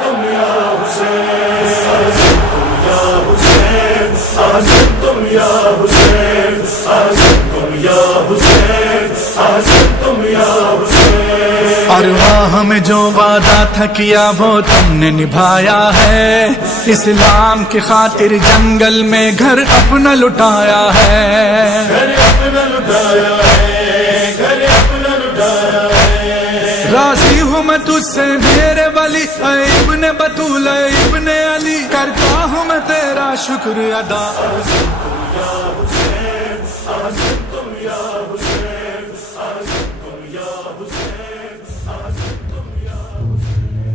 तुम या हुसैन, आज़िम तुम या हुसैन, आज़िम तुम या हुसैन, आज़िम तुम या हुसैन, आज़िम तुम या हुसैन। अरवाह में जो वादा था किया वो तुमने निभाया है, इस्लाम की खातिर जंगल में घर अपना लुटाया है, घर अपना लुटाया है, घर अपना लुटाया है। राजी हूँ मैं तुझसे मेरे वली, इब्ने बतूल इब्ने अली, करता हूँ मैं तेरा शुक्र अदा। आज़िम तुम या हुसैन, आज़िम तुम या हुसैन, आज़िम तुम या हुसैन, आज़िम तुम या हुसैन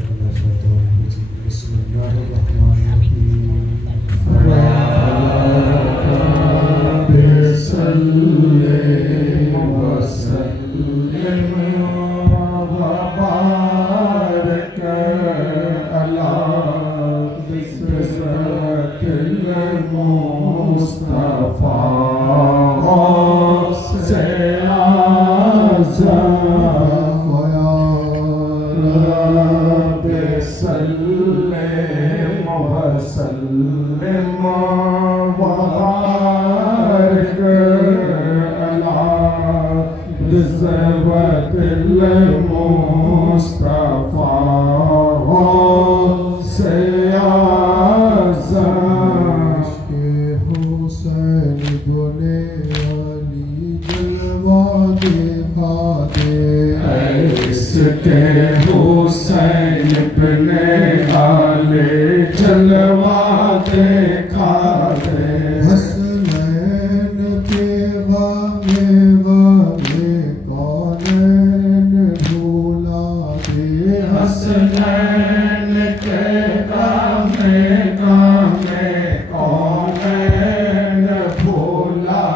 इब्ने आले जलवा देखा दे, हसनैन के गाने गाने कौनैन भूला दे, हसनैन के गाने गाने कौनैन भूला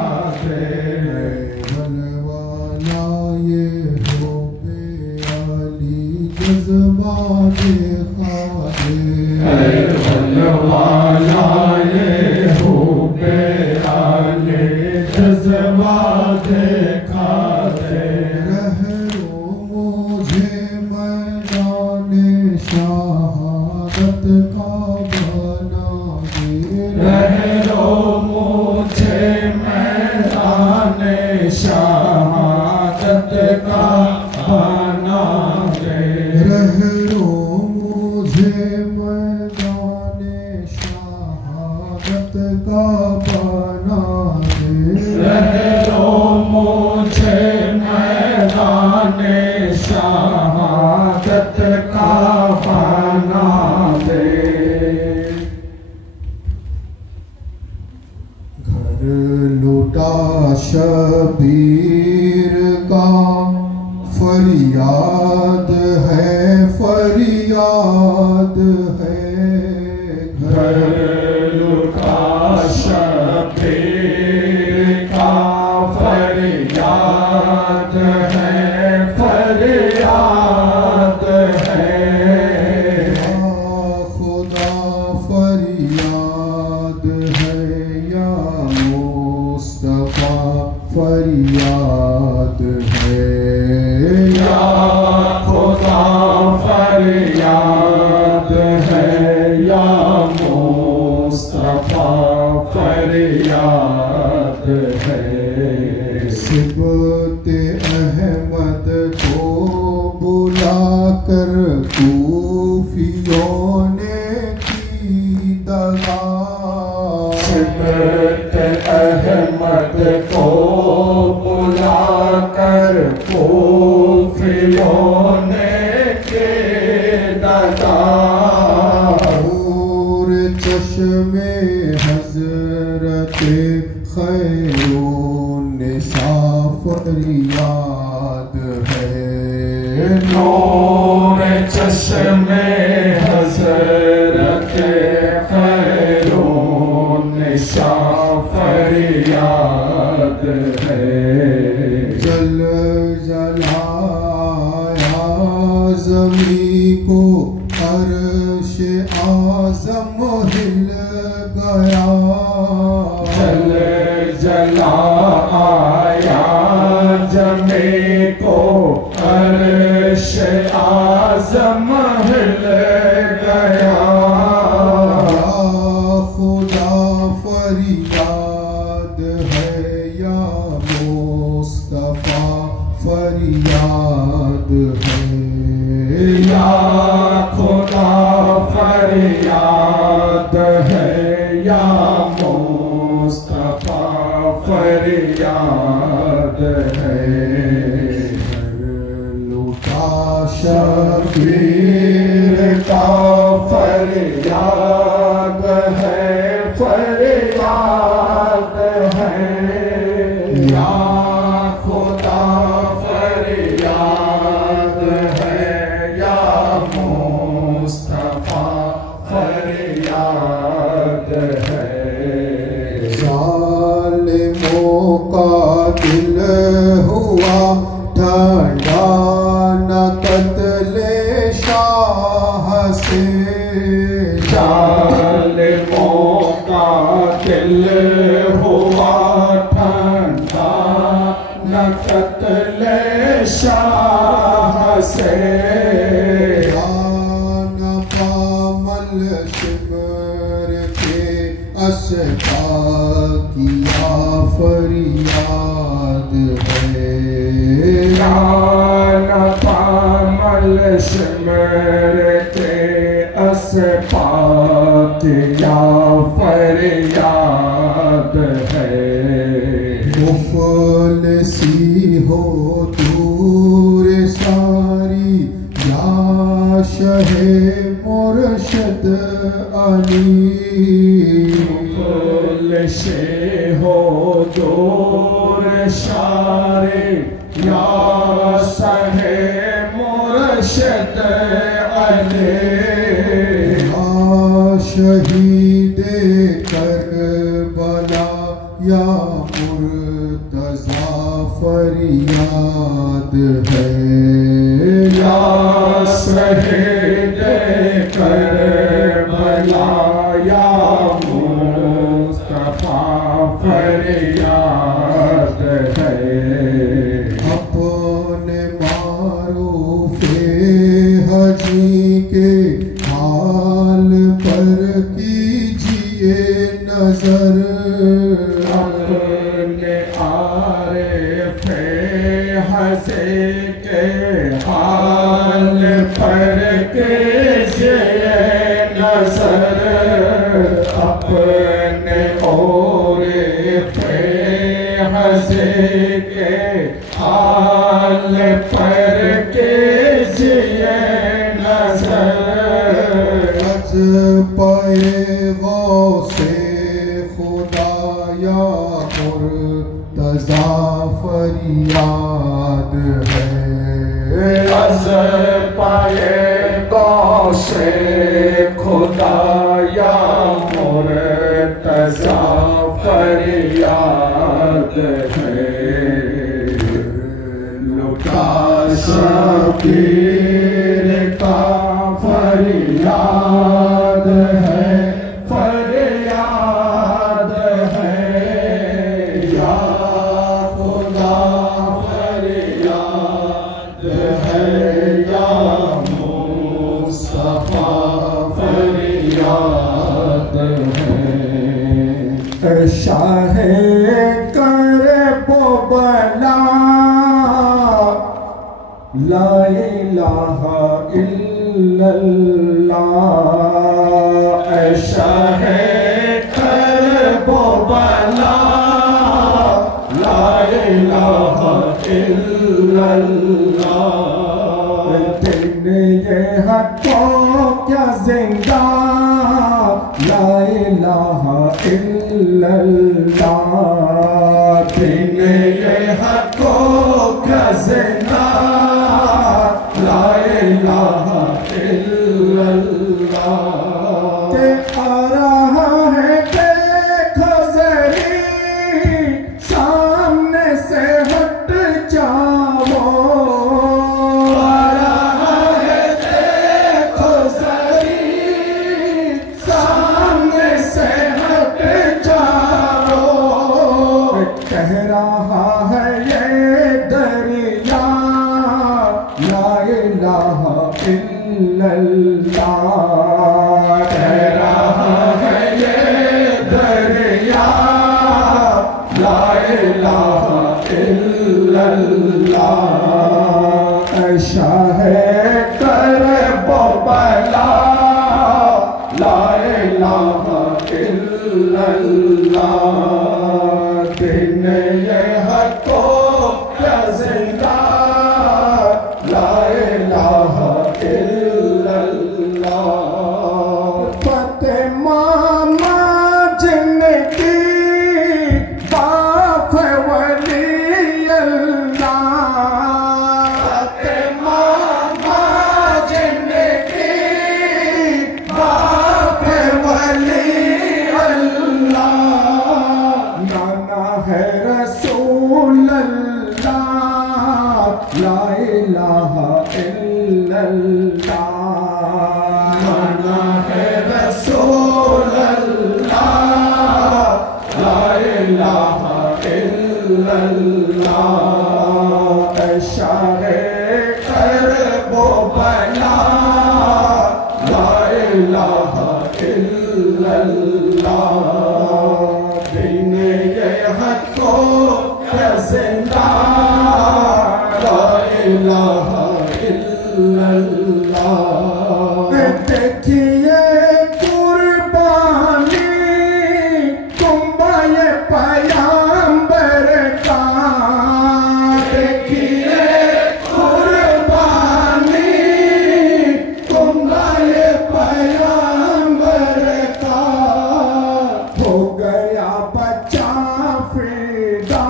दे। बनवाला ये हो जज्बा देखा दे, बनवाला ये हो बेआले जज्बा देखा दे। रहरो मुझे मैदाने शहादत का बना दे, रहरो मुझे मैदाने शहादत का बना दे, रहरो मुझे मैदाने शहादत का बना दे, रहरो मुझे मैदाने शहादत का बना दे। घर लुटा शबीर का फरियाद है, फरियाद है, घर लुटा शबीर का फरियाद है, फरियाद है। या खुदा फरियाद है, या मुस्तफा फरियाद है, या खुदा फरियाद है, या मुस्तफा फरियाद है। सिबते अहमद को बुलाकर कूफियों ने की दगा, सिबते अहमद को बुलाकर कूफियों ने के दगा। और चश्मे हजरत खैरुन्निसा फरियाद है, नूर चश्मे हजरत खैरुन्निसा फरियाद है। जल जलाया ज़मी को अर्श आज़म हिल गया, जल जलाया ज़मी को अर्श आज़म हिल गया। फरियाद है या मुस्तफा फरियाद है। लुटा शबीर का फरियाद है, फरियाद है या खुदा फरियाद है या मुस्तफा फरियाद है। जालिमों का दिल हुआ ठंडा न कत्ले शाह से, जालिमों का दिल हुआ ठंडा न कत्ले शाह से। असफा किया फरियाद है, पामल सिमर के असफा किया फरियाद है। मुफलसी हो दूर सारी या शहे मुर्शद अली, से हो दूर शारे या सहे मुर्शद अली। शहीद करबला या मुर्तज़ा फरियाद है, या शहीद करबला या फरियाद है। अपने मारूफे हजी के हाल पर कीजिए नजर, अपने आरिफे हजी के हाल पर कीजिए नजर। अपने हंसे के हाल पर कीजिए नजर। अज पाए गौसे खुदाया मुर्तज़ा फरियाद है, अज पाए गौसे खुदाया मुर्तज़ा फरियाद है। लुटा शबीर का फरियाद है, फरियाद है या खुदा फरियाद है या मुस्तफा फरियाद है। शाहे बला ला इलाहा इल्लल्लाह, शाहे करबो बला ला इलाहा इल्लल्लाह। दिन ये हटो क्या जिंदा ला इलाहा इल्लल्लाह, दिन ये हको का जिंदा ला इलाहा इल्लल्लाह। के आ रहा है देखो जरी सामने से हट जाओ, आ रहा है देखो जरी सामने से हट जाओ। कह रहा है ये दरिया ला इलाहा इल्लल्लाह, ला इलाहा इल्लल्लाह। दिन ये हको क्या जिंदा, ला इलाहा इल्लल्लाह। फतेमा जिनकी बाप वली अल्लाह, फतेमा जिनकी बाप वली अल्लाह। नाना है रसूल अल्लाह, ला इलाहा इल्लल्लाह। नाना है रसूल अल्लाह, ला इलाहा इल्लल्लाह। शाहे करबो बला, ला इलाहा इल्लल्लाह। दिन ये हको क्या जिंदा, ला इलाहा इल्लल्लाह। देखिए कुर्बानी कुंबाए पैगंबर का, देखिए कुर्बानी कुंबाए पैगंबर का। हो गया बच्चा फिदा,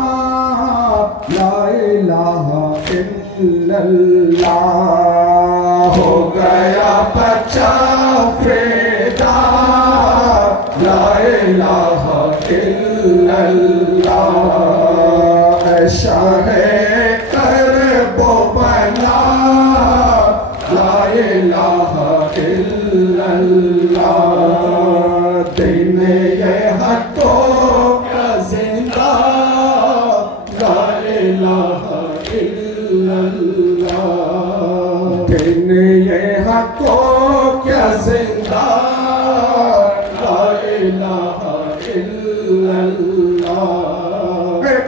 ला इलाहा इल्लल्लाह। हो गया बच्चा फिदा, ला इलाहा इल्लल्लाह। शाहे करबो बला, ला इलाहा इल्लल्लाह। दिन ये हको क्या जिंदा, ला इलाहा इल्लल्लाह। दिन ये हको क्या जिंदा, ला इलाहा इल्लल्लाह।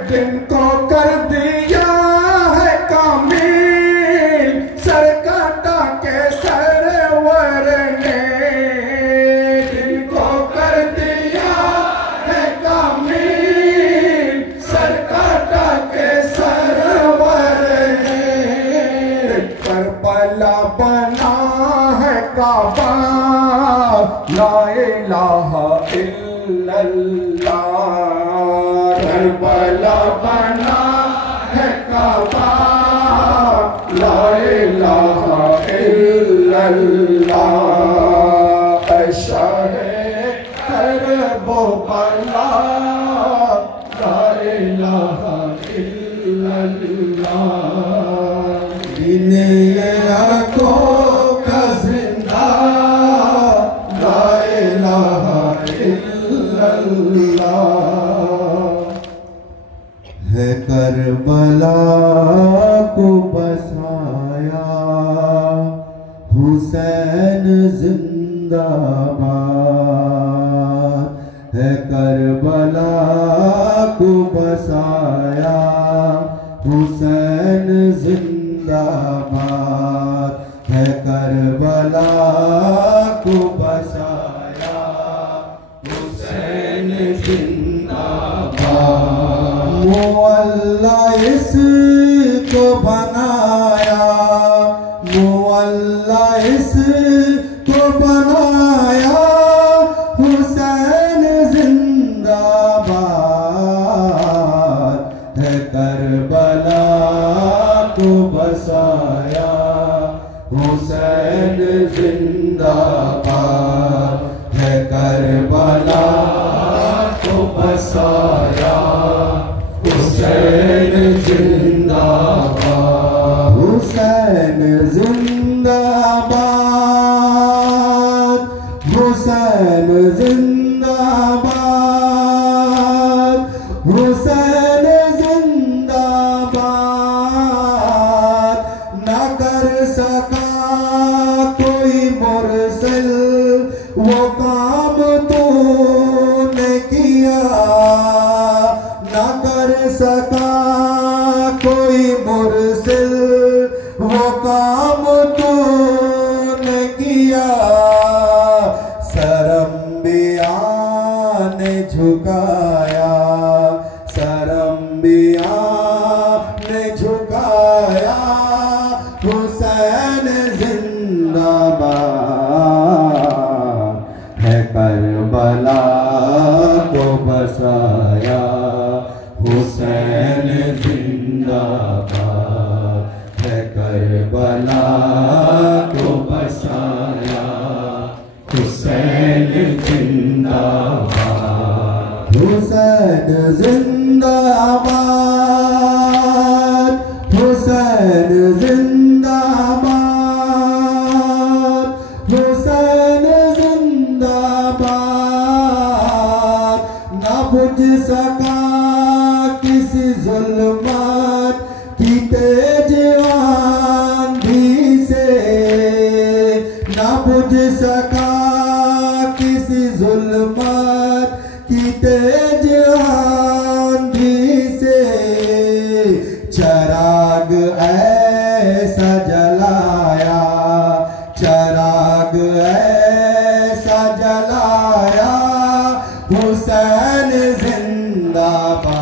दिन को कर दिया है कामिल, सर काटा के सरवर ने। दिन को कर दिया है कामिल, सर काटा के सरवर ने। करबला बना है काबा, ला इलाहा इल्लल्लाह। करबला बना है काबा, ला इलाहा इल्लल्लाह। शाहे करबो बला, ला इलाहा इल्लल्लाह। दिन ये हको का जिंदा, ला इलाहा इल्लल्लाह। है करबला को बसाया, हुसैन जिंदाबाद। है करबला को बसाया, हुसैन जिंदाबाद। है करबला को बसाया, हुसैन जिंदाबाद। मुअल्ला इसको बनाया, मुअल्ला इसको बनाया, हुसैन जिंदाबाद। है करबला को बसाया, हुसैन जिंदाबाद। है करबला को बसाया, हुसैन जिंदाबाद। हुसैन जिंदाबाद, हुसैन जिंदाबाद, हुसैन जिंदाबाद। न कर सका कोई मुरसिल वो काम तूने किया, न कर सका कोई मुरसिल वो काम तूने किया। सर हुसैन जिंदाबाद, हुसैन जिंदाबाद, हुसैन जिंदाबाद, हुसैन जिंदाबाद। न बुझ सका किसी जुल्मत की तेज आंधी से, न बुझ सका किसी जुल्मत की तेज आंधी से। चराग ऐसा जलाया, चराग ऐसा जलाया, हुसैन जिंदाबाद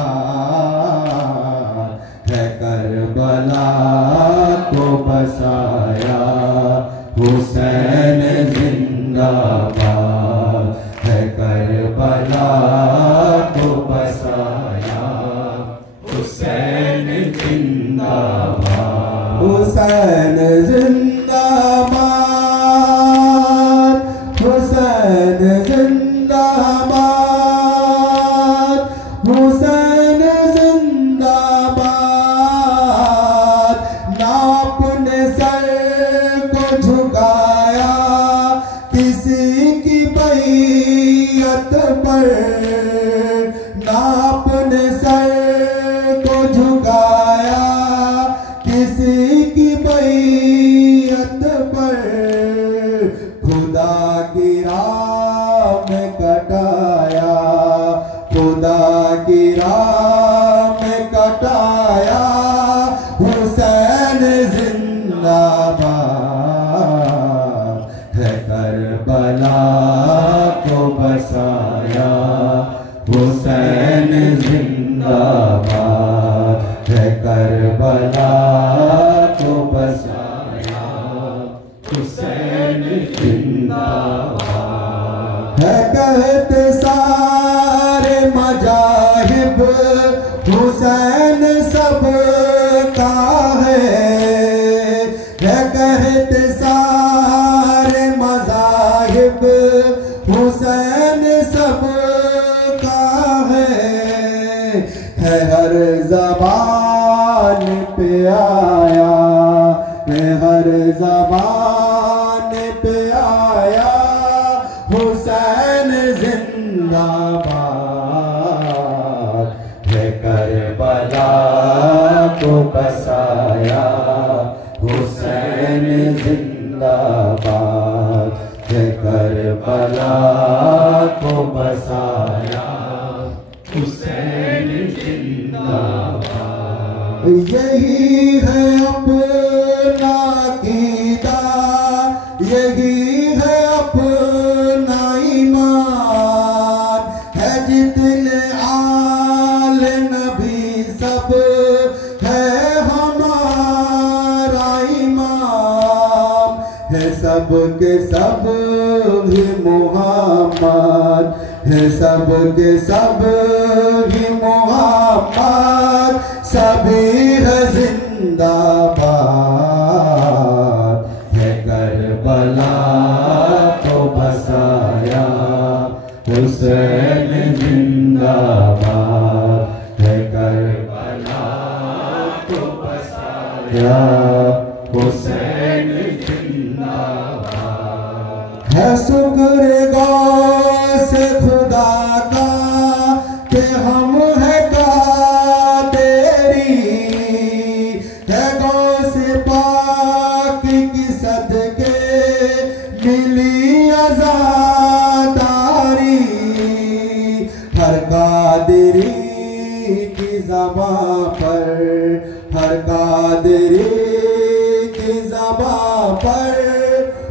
है करबला को बसाया, हुसैन जिंदाबाद है करबला को बसाया, हुसैन जिंदाबाद, हुसैन जिंदाबाद, हुसैन जिंदाबाद, हुसैन जिंदाबाद। ना अपने सर को झुकाया किसी की बैयत पर, ना अपने सर को झुकाया किसी की बैयत पर। खुदा की राह में कटाया, खुदा की राह में कटाया, हुसैन जिंदाबाद है करबला को बसाया, हुसैन जिंदाबाद है करबला को बसाया, हुसैन जिंदाबाद। है कहते सारे मजाहिब हुसैन सब का है कहते सारे मजाहिब हुसैन सब का है हर ज़बान पे आया, है हर ज़बान पे आया, हुसैन जिंदाबाद है करबला को बसाया, हुसैन जिंदाबाद है करबला को बसाया, हुसैन जिंदाबाद। यही है अपना कीदा, यही है अपना ईमान, है जितने आल नबी सब है हमारा इमाम, है सब के सब ही मुहम्मद, है सब के सब ही मुहम्मद, सभी है जिंदाबाद है करबला को बसाया, हुसैन जिंदाबाद है करबला को बसाया, हुसैन जिंदाबाद। है शुक्र गौस खुदा का कि हम है कादेरी, है गौस पाक की सदके मिली आज़ादारी, हर कादरी की ज़बां पर, हर कादरी की ज़बां पर,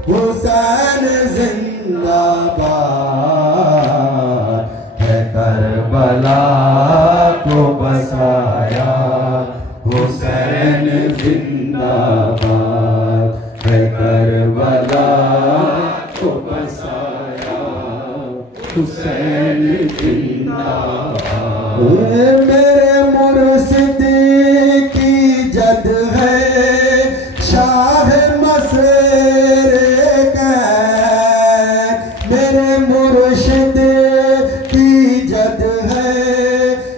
हुसैन जिंदाबाद है करबला को बसाया, हुसैन जिंदाबाद है करबला को बसाया, हुसैन जिंदाबाद। मेरे मुर्शिद की जद है शाह मसरे कैन, मेरे मुर्शिद की जद है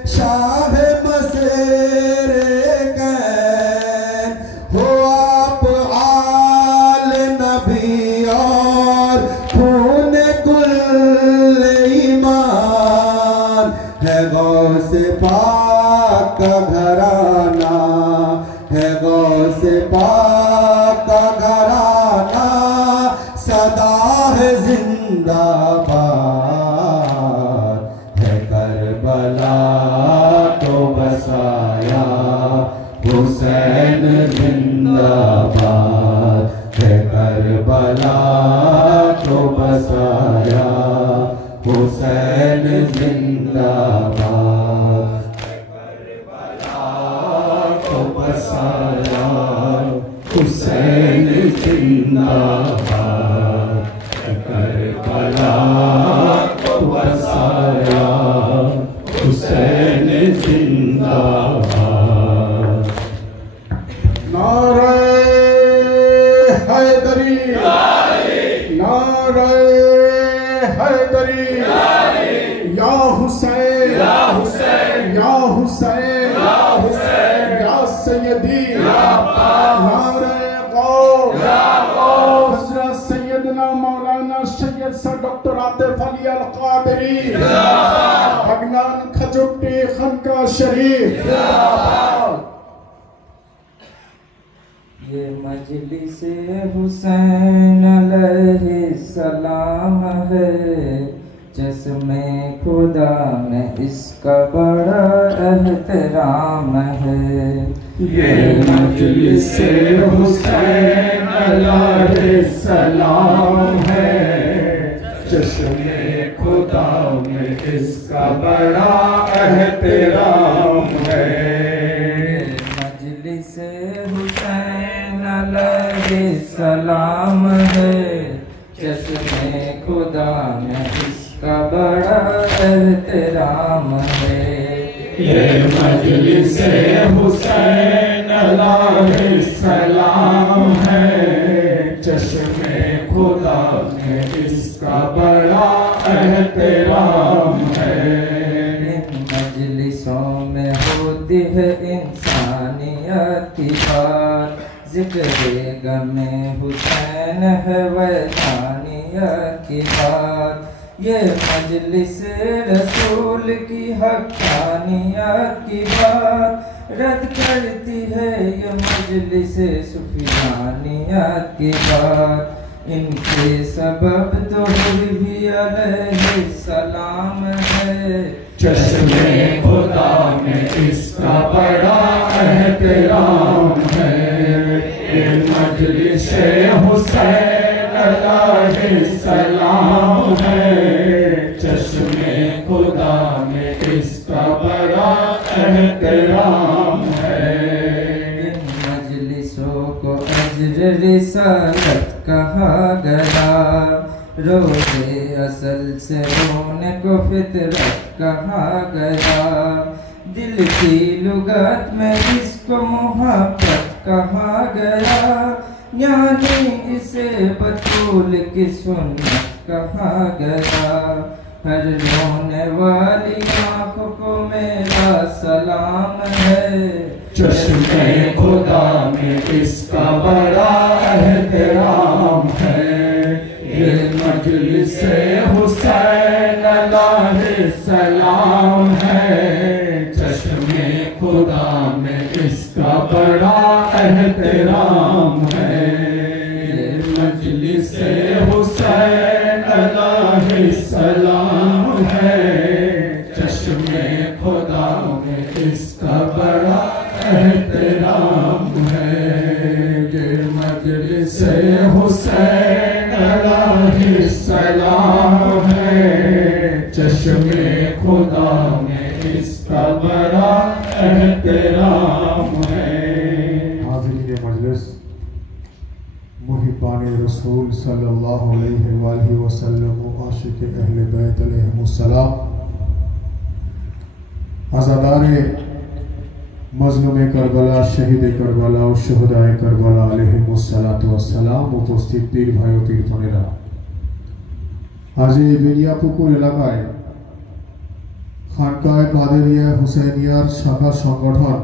शाह मसेरे कैन हो आप आल नबी और खून कुल ईमान है गौस पाक का घराना है गौस पाक का घराना सदा है जिंदाबाद है करबला तो बसाया हुसैन जिंदाबाद है करबला तो बसाया हुसैन जिंदाबाद है करबला तो बसाया हुसैन जिंदाबाद करबला को बसाया हुसैन जिंदाबाद। नारे हैदरी नारे हैदरी या हुसैन या हुसैन या हुसैन या हुसैन या सैयदी नारे हज़रत सैयदना मौलाना सैयद सर डॉक्टर आतिफ अली अल कादरी अगनान खजुट्टी खनका शरीफ। ये मजलिस हुसैन अलैहिस्सलाम है जिसमें खुदा में इसका बड़ा एहतराम है। ये मजलिस हुसैन अलैहिस्सलाम है चश्मे खुदा में इसका बड़ा एहतराम है। मजलिस हुसैन अलैहिस्सलाम है चश्मे खुदा में इसका बड़ा एहतराम है। ये मजलिस हुसैन अलैहिस्सलाम है चश्मे खुदा में इसका बड़ा एहतराम है। इन मजलिसों में होती है इंसानियत की बात जिक्र गमे हुसैन है वैदानियत की बात। ये मजलिस रसूल की हक़ानियत की बात रद्द करती है ये मजलिस सुफियानियत की बात। इनके सबब तो भी अलैहिस्सलाम है चश्मे खुदा में इसका बड़ा एहतराम है। ये मजलिस हुसैन अलैहिस्सलाम है चश्मे खुदा में इसका बड़ा एहतराम है। इन मजलिसों को अज्र रिसालत कहा गया रोज़े असल से रोने को फितरत कहा गया। दिल की लुगत में इसको मोहब्बत कहा गया यानी इसे बतूल की सुन्नत कहा गया। हर रोने वाली आँखों को मेरा सलाम है चश्मे खुदा में इसका बड़ा एहतराम है। ये मजलिस हुसैन अलैहिस्सलाम है चश्मे खुदा में इसका बड़ा एहतराम है। ये मजलिस हुसैन अलैहिस्सलाम है चश्मे खुदा में इसका बड़ा एहतराम है। ये मजलिस हुसैन अलैहिस्सलाम है चश्मे खुदा में इसका बड़ा एहतराम है। हाज़रीन मजलिस मुहिब्बान रसूल सल्लल्लाहु अलैहि वसल्लम आशिक अहले बैत अलैहिमुस्सलाम आज़ादारे मज़लूम करबला शहीद करबला और शुहदाए करबला अलैहिमुस्सलातु वस्सलाम उपस्थित पीर भाइयों पीर बोनेरा আজ এই বেনিয়াপুকুর এলাকায় খানকায়ে কাদেরিয়া হুসেনিয়ার শাখা সংগঠন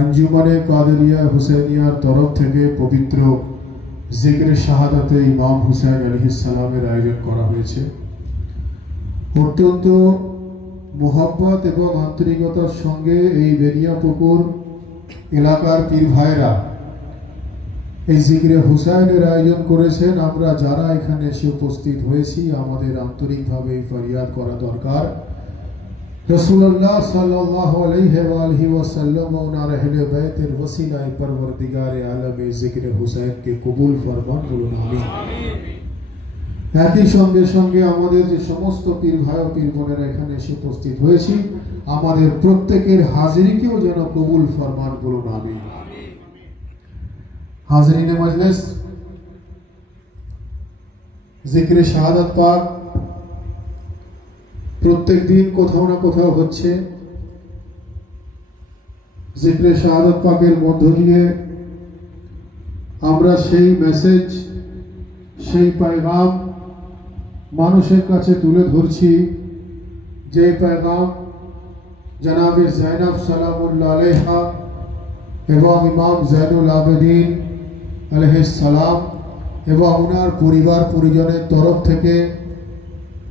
अंजुमने कादरिया हुसैनियार तरफ থেকে পবিত্র জিকরে শাহাদাতে ইমাম হুসাইন আলাইহিস সালামের আয়োজন করা হয়েছে। অত্যন্ত মোহাব্বত এবং আন্তরিকতার সঙ্গে এই বেনিয়াপুকুর এলাকার পীর ভাইরা এই জিকরে হুসাইনের আয়োজন করেছেন। আমরা যারা এখানে এসে উপস্থিত হয়েছি আমাদের আন্তরিকভাবে ফরিয়াদ করা দরকার, रसूलुल्लाह सल्लल्लाहु अलैहि वसल्लम और अहले बैतेर वसीला परवरदिगार आलम जिक्र हुसैन के कबूल फरमान बोलুন आमीन। একই সঙ্গে সঙ্গে আমাদের যে সমস্ত পীর ভাই ও পীর বোনেরা এখানে এসে উপস্থিত হয়েছি আমাদের প্রত্যেকের হাজিরিকেও যেন কবুল ফরমান বলুন আমিন। হাজিরিনে মজলিস, জিক্রে শাহাদাত পাক প্রত্যেক দিন কোথাও না কোথাও হচ্ছে। জিক্রে শাহাদাত পাকের মধ্য দিয়ে আমরা সেই মেসেজ, সেই पैगाम মানুষের কাছে তুলে ধরছি যে पैगाम জনাবে জাইনাব সালামুল্লাহ আলাইহা এবং ইমাম জাইনুল আবেদিন আলাইহিস সালাম এবং ওনার পরিবার পরিজনের তরফ থেকে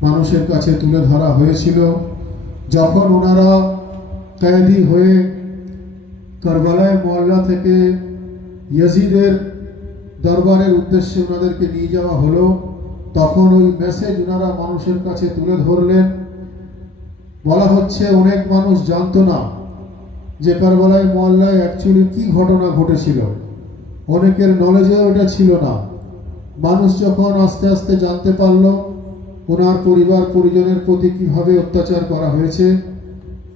মানুষের কাছে তুলে ধরা হয়েছিল যখন ওনারা কয়েদি হয়ে কারবালায় মহল্লা থেকে ইয়াজিদের দরবারের উদ্দেশ্যে ওনাদেরকে নিয়ে যাওয়া হলো। তখন ওই মেসেজ ওনারা মানুষের কাছে তুলে ধরলেন। বলা হচ্ছে অনেক মানুষ জানতো না যে কারবালায় মহল্লায় অ্যাকচুয়ালি কি ঘটনা ঘটেছিল, অনেকের নলেজে ওটা ছিল না। মানুষ যখন আস্তে আস্তে জানতে পারলো ওনার পরিবার পরিজনের প্রতি কিভাবে অত্যাচার করা হয়েছে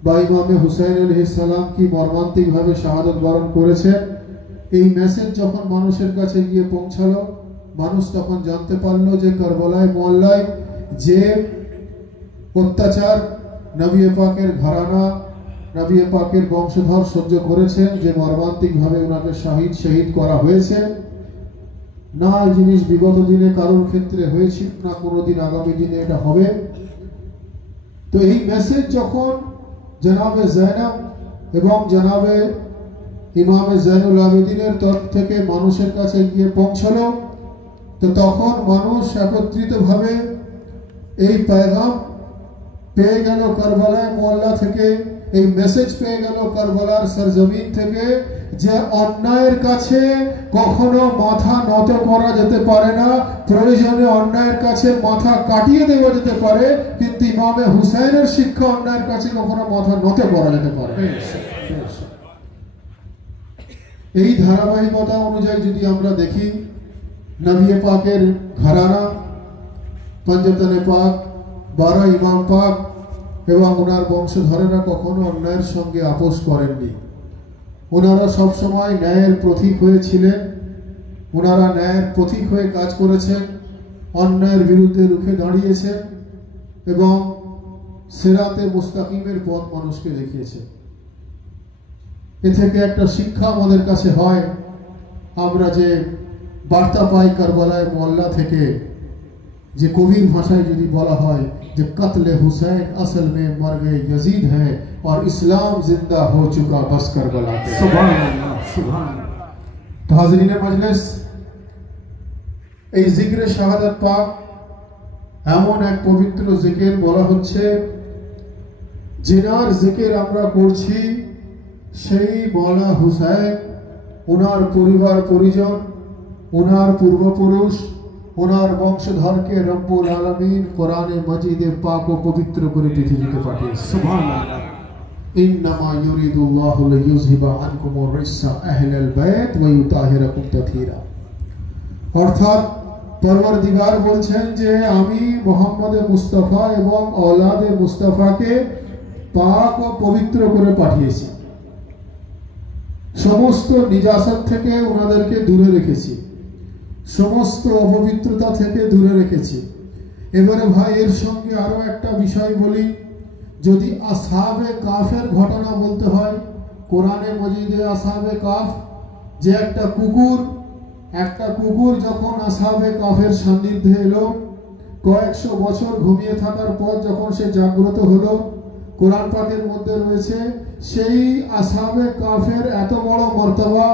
বা ইমামে হুসাইন আলাইহিস সালাম কি মর্মান্তিকভাবে শাহাদাত বরণ করেছে, এই মেসেজ যখন মানুষের কাছে গিয়ে পৌঁছালো মানুষ তখন জানতে পারলো যে কারবালায় মহল্লায় যে অত্যাচার নবী পাকের ঘরানা, নবী পাকের বংশধর সহ্য করেছেন, যে মর্মান্তিকভাবে ওনাকে শহীদ করা হয়েছে, না জিনিস বিগত দিনে কারোর ক্ষেত্রে হয়েছিল না কোনোদিন আগামী দিনে এটা হবে। তো এই মেসেজ যখন জনাবে জাইনাব এবং জনাবে ইমামে জাইনুল আবেদিনের তরফ থেকে মানুষের কাছে গিয়ে পৌঁছলো, তো তখন মানুষ একত্রিতভাবে এই पैगाम পেয়ে গেল কারবালায় মহল্লা থেকে, এই মেসেজ পেয়ে গেল কারবালার সরজমিন থেকে যে অন্যায়ের কাছে কখনো মাথা নত করা যেতে পারে না, প্রয়োজনে অন্যায়ের কাছে মাথা কাটিয়ে দেওয়া যেতে পারে, কিন্তু ইমামে হুসাইনের শিক্ষা অন্যায়ের কাছে কখনো মাথা নত করা যেতে পারে। এই ধারাবাহিকতা অনুযায়ী যদি আমরা দেখি নবী পাকের ঘরানা, পঞ্জতনে পাক, 12 ইমাম পাক এবং ওনার বংশধরেরা কখনো অন্যায়ের সঙ্গে আপোষ করেননি। ওনারা সবসময় ন্যায়ের প্রতীক হয়েছিলেন, ওনারা ন্যায়ের প্রতীক হয়ে কাজ করেছেন, অন্যায়ের বিরুদ্ধে রুখে দাঁড়িয়েছেন এবং সিরাতে মুস্তাকিমের পথ মানুষকে দেখিয়েছেন। এ থেকে একটা শিক্ষা আমাদের কাছে হয়, আমরা যে বার্তা পাই কারবালায় মহল্লা থেকে, যে কবির ভাষায় যদি বলা হয় যে কতলে হুসैन असल में मर गए यजीद है और इस्लाम जिंदा हो चुका बस करबला पे। सुभान अल्लाह, सुभान अल्लाह। तो हाज़रीन मजलिस, এই জিকরে শাহাদাত পাক এমন এক পবিত্র জিকির, বলা হচ্ছে জিনার জিকির আমরা করছি সেই মাওলানা হুসাইন, ওনার পরিবার পরিজন, ওনার পূর্বপুরুষ, ওনার বংশধরকে রব্বুল আলামিন কোরআনে মাজিদে পাক ও পবিত্র করে পৃথিবীতে পাঠিয়েছে। সুবহানাল্লাহ। ইন্নামা ইউরিদুল্লাহু লিইয়ুযহিবা আনকুমুর রিসা আহলাল বাইত ওয়া ইউতাহিরাকুম তাতহীরা। অর্থাৎ পরওয়ারদিগার বলছেন যে আমি মুহাম্মদ মুস্তাফা এবং औलादे মুস্তাফাকে পাক ও পবিত্র করে পাঠিয়েছি, সমস্ত নিজাসত থেকে ওনাদেরকে দূরে রেখেছি, সমস্ত অপবিত্রতা থেকে দূরে রেখেছি। এবারে ভাই এর সঙ্গে আরো একটা বিষয় বলি, যদি আসহাবে কাফের ঘটনা বলতে হয়, কোরআনে মজিদে আসহাবে কাফ, যে একটা কুকুর যখন আসহাবে কাফের সান্নিধ্যে এলো কয়েকশো বছর ঘুমিয়ে থাকার পর যখন সে জাগ্রত হলো, কোরআন পাকের মধ্যে রয়েছে সেই আসহাবে কাফের এত বড় মর্তবা,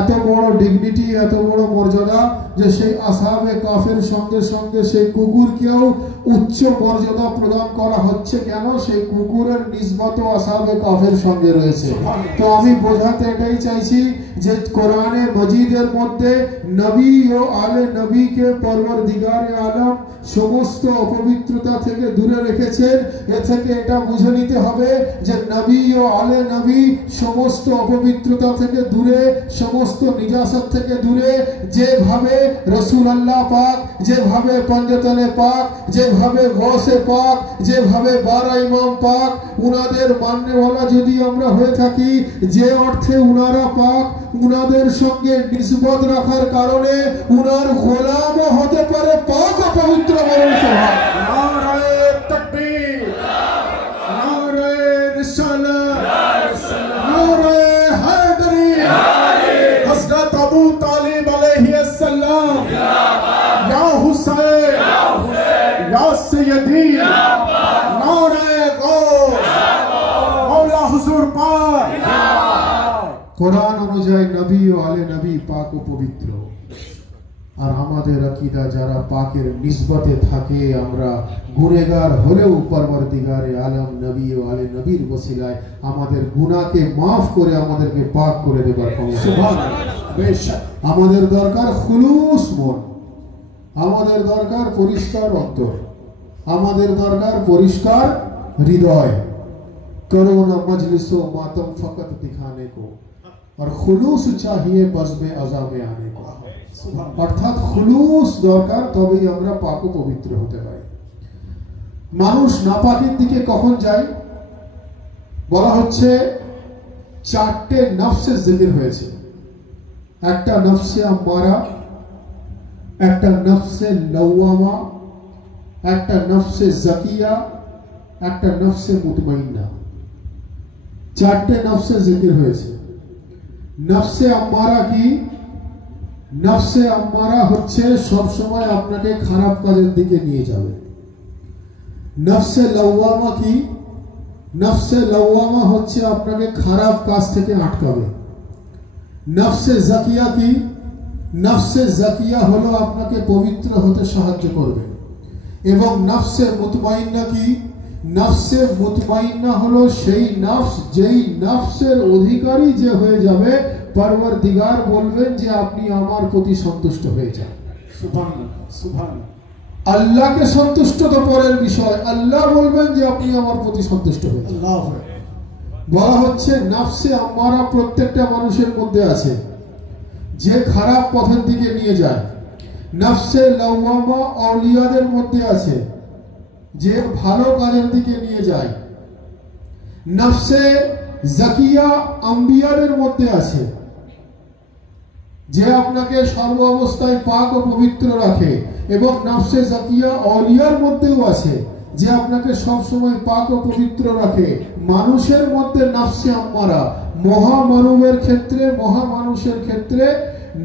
এত বড় ডিগনিটি, এত বড় মর্যাদা যে সেই আসহাবে কাফের সঙ্গে সঙ্গে সেই কুকুরকেও উচ্চ মর্যাদা প্রদান করা হচ্ছে। কেন? সেই কুকুরের নিসবত আসহাবে কাফের সঙ্গে রয়েছে। তো আমি বোঝাতে এটাই চাইছি যে কোরআনে মজিদের মধ্যে নবী ও আলে নবীকে পরওয়ারদিগারে আলম সমস্ত অপবিত্রতা থেকে দূরে রেখেছেন। এ থেকে এটা বুঝে নিতে হবে যে নবী ও আলে নবী সমস্ত অপবিত্রতা থেকে দূরে, সমস্ত নিজাসত থেকে দূরে। যেভাবে রাসূলুল্লাহ পাক, যেভাবে পঞ্জতনে পাক, যেভাবে গৌসে পাক, যেভাবে 12 ইমাম পাক, উনাদের মাননেওয়ালা যদি আমরা হয়ে থাকি, যে অর্থে উনারা পাক, উনাদের সঙ্গে নিসবত রাখার কারণে উনার গোলামও হতে পারে পাক ও পবিত্র বরং সভা। নারে তাকবীর, নারে রিসালাত, নারে হায়দারি, হযরত আবু তালিব আলাইহিস সালাম, ইয়া হুসাইন, ইয়া সাইয়্যিদি, নারে গো, মাওলা হুজুর পাক। কোরআন অনুযায়ী নবী ও আলে নবী পাক ও পবিত্র। আর আমাদের আকীদা যারা পাকের নিসবতে থাকে, আমরা গুনাহগার হলেও পরওয়ারদিগারে আলম নবী ও আলে নবীর ওসিলায় আমাদের গুনাহকে মাফ করে আমাদেরকে পাক করে দেবার ক্ষমতা। সুবহানাল্লাহ, বেশক। আমাদের দরকার খুলুস মন, আমাদের দরকার পরিষ্কার অন্তর, আমাদের দরকার পরিষ্কার হৃদয়। करो ना मजलिसो मातम फकत दिखाने को और खुलूस चाहिए बज़्म अज़ा में आने को। অর্থাৎ খুলুস দরকার, তবেই আমরা পাক ও পবিত্র হতে পারি। মানুষ নাপাকের দিকে কখন যায়? বলা হচ্ছে 4টে নফসের জিকির হয়েছে। একটা নফসে আম্মারা, একটা নফসে লওয়ামা, একটা নফসে জাকিয়া, একটা নফসে মুতমাইন্না। 4টে নফসে জিকির হয়েছে। নফসে আম্মারা কি? নফসে আম্মারা হচ্ছে সব সময় আপনাকে খারাপ কাজের দিকে নিয়ে যাবে। নফসে লওয়ামা কি? নফসে লওয়ামা হচ্ছে আপনাকে খারাপ কাজ থেকে আটকাবে। নফসে জাকিয়া কি? নফসে জাকিয়া হলো আপনাকে পবিত্র হতে সাহায্য করবে। এবং নফসে মুতমাইন্না কি? নফসে মুতমাইন্না হলো সেই নফস, যেই নফসের অধিকারী যে হয়ে যাবে, পরওয়ারদিগার বলবেন যে আপনি আমার প্রতি সন্তুষ্ট হয়ে যান। সুবহানাল্লাহ, সুবহানাল্লাহ। আল্লাহকে সন্তুষ্ট তো পরের বিষয়, আল্লাহ বলবেন যে আপনি আমার প্রতি সন্তুষ্ট হয়ে যান। আল্লাহু আকবার। বলা হচ্ছে নফসে আম্মারা প্রত্যেকটা মানুষের মধ্যে আছে, যে খারাপ পথের দিকে নিয়ে যায়। নফসে লাওয়ামা আউলিয়াদের মধ্যে আছে, যে ভালো কাজের দিকে নিয়ে যায়। নফসে জাকিয়া আম্বিয়াদের মধ্যে আছে, যে আপনাকে সর্ব অবস্থায় পাক ও পবিত্র রাখে। এবং নফসে জাকিয়া আউলিয়ার মধ্যেও আছে, যে আপনাকে সব সময় পাক ও পবিত্র রাখে। মানুষের মধ্যে নফসে আম্মারা, মহামানবের ক্ষেত্রে, মহামানুষের ক্ষেত্রে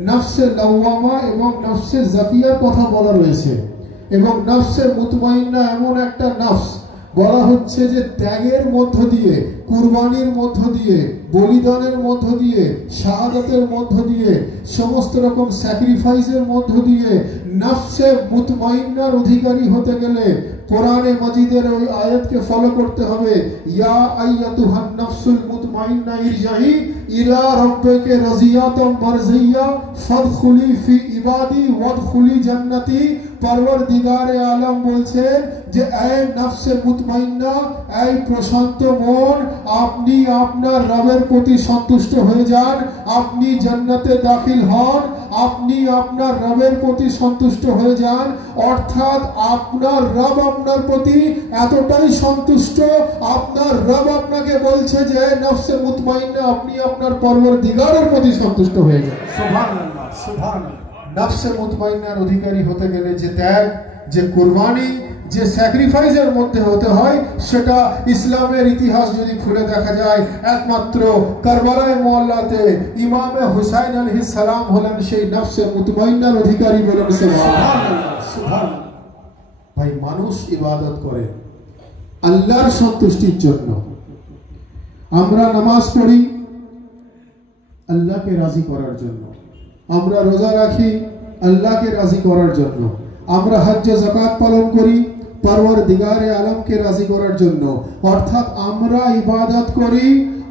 নফসে লাওয়ামা এবং নফসে জাকিয়ার কথা বলা রয়েছে। এবং নফসে মুতমাইন্না এমন একটা নফস, বলা হচ্ছে যে ত্যাগের মধ্য দিয়ে, কুরবানির মধ্য দিয়ে, বলিদানের মধ্য দিয়ে, শাহাদাতের মধ্য দিয়ে, সমস্ত রকম স্যাক্রিফাইসের মধ্য দিয়ে নফসে মুতমাইন্নার অধিকারী হতে গেলে কোরআনে মাজিদের ওই আয়াতকে ফলো করতে হবে। ইয়া আইয়াতুহান নফসুল মুতমাইন্না ইরজাহি ইলা রাব্বিকা রাজিয়াতাম মারজিয়া ফাদখুলি ফি ইবাদি ওয়াদখুলি জান্নাতি। পরওয়ারদিগারে আলম বলছেন যে এই নফসে মুতমাইন্না, এই প্রশান্ত মন, আপনি আপনার রবের প্রতি সন্তুষ্ট হয়ে যান, আপনি জান্নাতে দাখিল হন, আপনি আপনার রবের প্রতি সন্তুষ্ট হয়ে যান। অর্থাৎ আপনার রব আপনার প্রতি এতটাই সন্তুষ্ট, আপনার রব আপনাকে বলছে যে নফসে মুতমাইন্না, আপনি আপনার পরওয়ারদিগারের প্রতি সন্তুষ্ট হয়ে যান। সুবহানাল্লাহ, সুবহানাল্লাহ। নফসে মুতমাইন্নার অধিকারী হতে গেলে যে ত্যাগ, যে কুরবানি, যে স্যাক্রিফাইসের মধ্যে হতে হয়, সেটা ইসলামের ইতিহাস যদি খুলে দেখা যায়, একমাত্র কারবালায় মুআল্লাতে ইমামে হুসাইন আলাইহিস সালাম হলেন সেই নফসে মুতমাইন্নার অধিকারী বলেন। সুবহানাল্লাহ, সুবহানাল্লাহ। ভাই মানুষ ইবাদত করে আল্লাহর সন্তুষ্টির জন্য। আমরা নামাজ পড়ি আল্লাহকে রাজি করার জন্য, আমরা রোজা রাখি আল্লাহকে রাজি করার জন্য, আমরা হজ্জ যাকাত পালন করি পরওয়ারদিগারে আলমকে রাজি করার জন্য। অর্থাৎ আমরা ইবাদত করি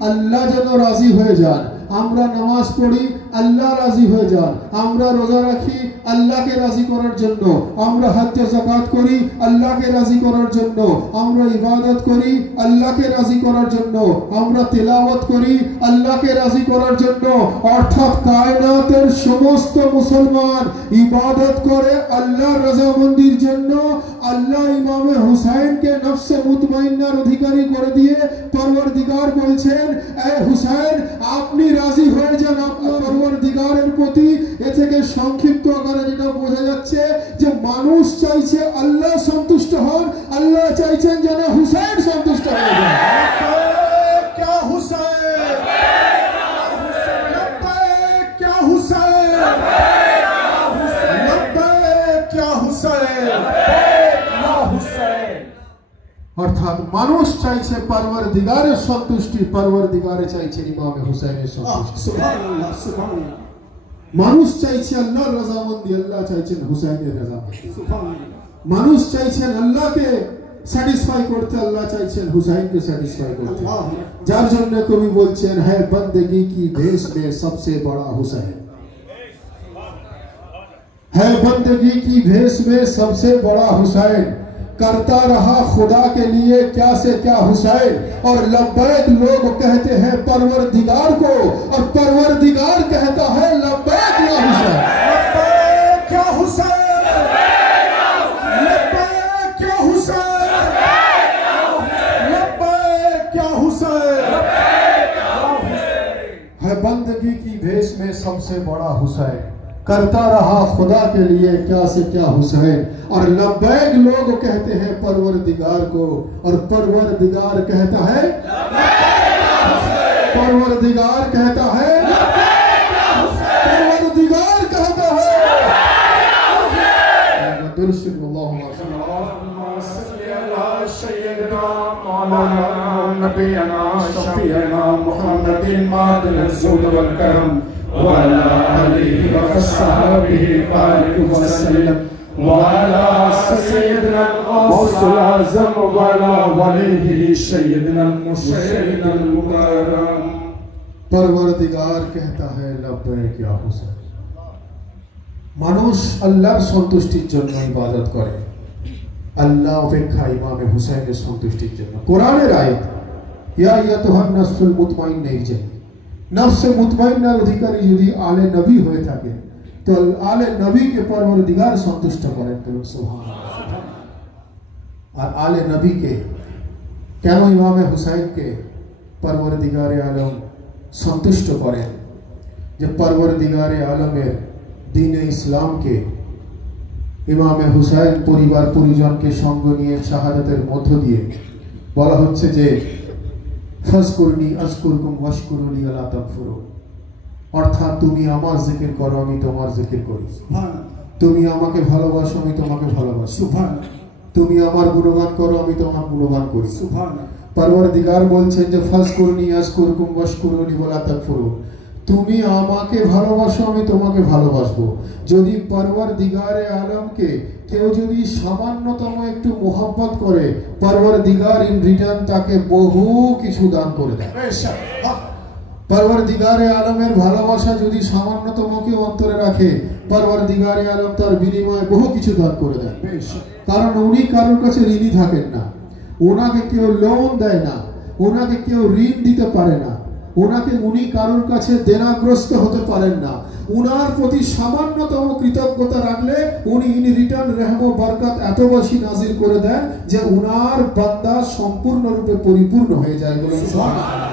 আল্লাহ যেন রাজি হয়ে যান, আমরা নামাজ পড়ি আল্লাহ রাজি হয়ে যান, আমরা রোজা রাখি আল্লাহকে রাজি করার জন্য, আমরা হজ্জ যাকাত করি আল্লাহকে রাজি করার জন্য, আমরা ইবাদত করি আল্লাহকে রাজি করার জন্য, আমরা তেলাওয়াত করি আল্লাহকে রাজি করার জন্য। অর্থাৎ কায়নাতের সমস্ত মুসলমান ইবাদত করে আল্লাহর রাজামন্দির জন্য। আল্লাহ ইমামে হুসাইনকে নফসে মুতমাইন্নার অধিকারী করে দিয়ে পরওয়ারদিগার বলছেন, এ হুসাইন আপনি রাজি হয়ে যান আপনার পরওয়ারদিগারের প্রতি। এ থেকে সংক্ষিপ্ত আকারে যেটা বোঝা যাচ্ছে যে মানুষ চাইছে আল্লাহ সন্তুষ্ট হন, আল্লাহ চাইছেন যেন হুসাইন সন্তুষ্ট হয়ে যান। क्या हुसैन, क्या हुसैन, क्या हुसैन। অর্থাৎ মানুষ চাইছে পরওয়ারদিগারের সন্তুষ্টি, পরওয়ারদিগারে চাইছে ইমামে হুসাইনের সন্তুষ্টি। সুবহানাল্লাহ, সুবহানাল্লাহ, মানুষ চাইছে আল্লাহর রাজামন্দি, আল্লাহ চাইছেন হুসাইনের রাজামন্দি। সুবহানাল্লাহ। মানুষ চাইছেন আল্লাহকে স্যাটিসফাই করতে, আল্লাহ চাইছেন হুসাইনকে স্যাটিসফাই করতে। যার জন্য কবি বলছেন, है बंदगी की भेष में सबसे बड़ा हुसैन, है बंदगी की भेष में सबसे बड़ा हुसैन, करता रहा खुदा के लिए क्या से क्या हुसैन। और लब्बैक लोग कहते हैं परवरदिगार को, और परवरदिगार कहता है लब्बैक या हुसैन। क्या हुसैन, क्या हुसैन, क्या हुसैन। है बंदगी की भेष में सबसे बड़ा हुसैन, करता रहा खुदा के लिए क्या से क्या हुसैन। और लब्बैक लोग कहते हैं परवरदिगार को, और परवरदिगार कहता है, परवरदिगार कहता है, परवरदिगार कहता है। وعلى آله وصحبه وسلم وعلى سيدنا الغوث الأعظم وعلى وليه سيدنا المشهد المكرم। परवरदिगार कहता है लब्बैक या हुसैन। মানুষ আল্লাহর সন্তুষ্টির জন্য ইবাদত করে, আল্লাহ অপেক্ষা ইমামে হুসাইনের সন্তুষ্টির জন্য। কোরআনের আয়াত, ইয়া আইয়াতুহান নাফসুল মুতমাইন্না ইরজিই, নফসে মুতমাইন্নার অধিকারী যদি আলে নবী হয়ে থাকে তো আলে নবীকে পরওয়ারদিগার সন্তুষ্ট করেন। সুবহানাল্লাহ। আর আলে নবীকে কেন ইমামে হুসাইনকে পরওয়ারদিগারে আলম সন্তুষ্ট করেন? যে পরওয়ারদিগারে আলমের দ্বীনে ইসলামকে ইমামে হুসাইন পরিবার পরিজনকে সঙ্গ নিয়ে শাহাদাতের মধ্য দিয়ে বলা হচ্ছে যে ফাজকুরনি আযকুরকুম ওয়াশকুরুলি আলা তাকফুরুন। অর্থাৎ তুমি আমার জিকির করো, আমি তোমার জিকির করি। তুমি আমাকে ভালোবাসো, আমি তোমাকে ভালোবাসি। তুমি আমার গুণগান করো, আমি তোমার গুণগান করি। পরওয়ারদিগার বলছেন যে ফাজকুরনি আযকুরকুম ওয়াশকুরুলি ওয়ালা তাকফুরুন, তুমি আমাকে ভালোবাসো, আমি তোমাকে ভালোবাসবো। যদি পরওয়ারদিগারে আলমকে কেউ যদি সামান্যতম একটু মোহাব্বত করে, পরওয়ারদিগার ইন রিটার্ন তাকে বহু কিছু দান করে দেয়। পরওয়ারদিগারে আলমের ভালোবাসা যদি সামান্যতম কেউ অন্তরে রাখে, পরওয়ারদিগারে আলম তার বিনিময়ে বহু কিছু দান করে দেয়। কারণ উনি কারোর কাছে ঋণী থাকেন না, ওনাকে কেউ লোন দেয় না, ওনাকে কেউ ঋণ দিতে পারে না, ওনাকে উনি কারোর কাছে দেনাগ্রস্ত হতে পারেন না। উনার প্রতি সামান্যতম কৃতজ্ঞতা রাখলে উনি ইন রিটার্ন রহম বরকত এত বেশি নাজিল করে দেন যে উনার বান্দা সম্পূর্ণরূপে পরিপূর্ণ হয়ে যায়। বলেন সুবহানাল্লাহ।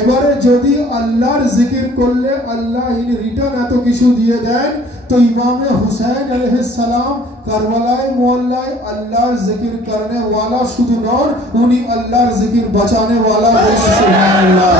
এবারে যদি আল্লাহর জিকির করলে আল্লাহ ইন রিটার্ন এত কিছু দিয়ে দেন, তো ইমামে হুসাইন আলাইহিস সালাম কারবালায় মোহল্লায় আল্লাহর জিকির করনে वाला শুধু নন, উনি আল্লাহর জিকির বাঁচানে वाला। সুবহানাল্লাহ।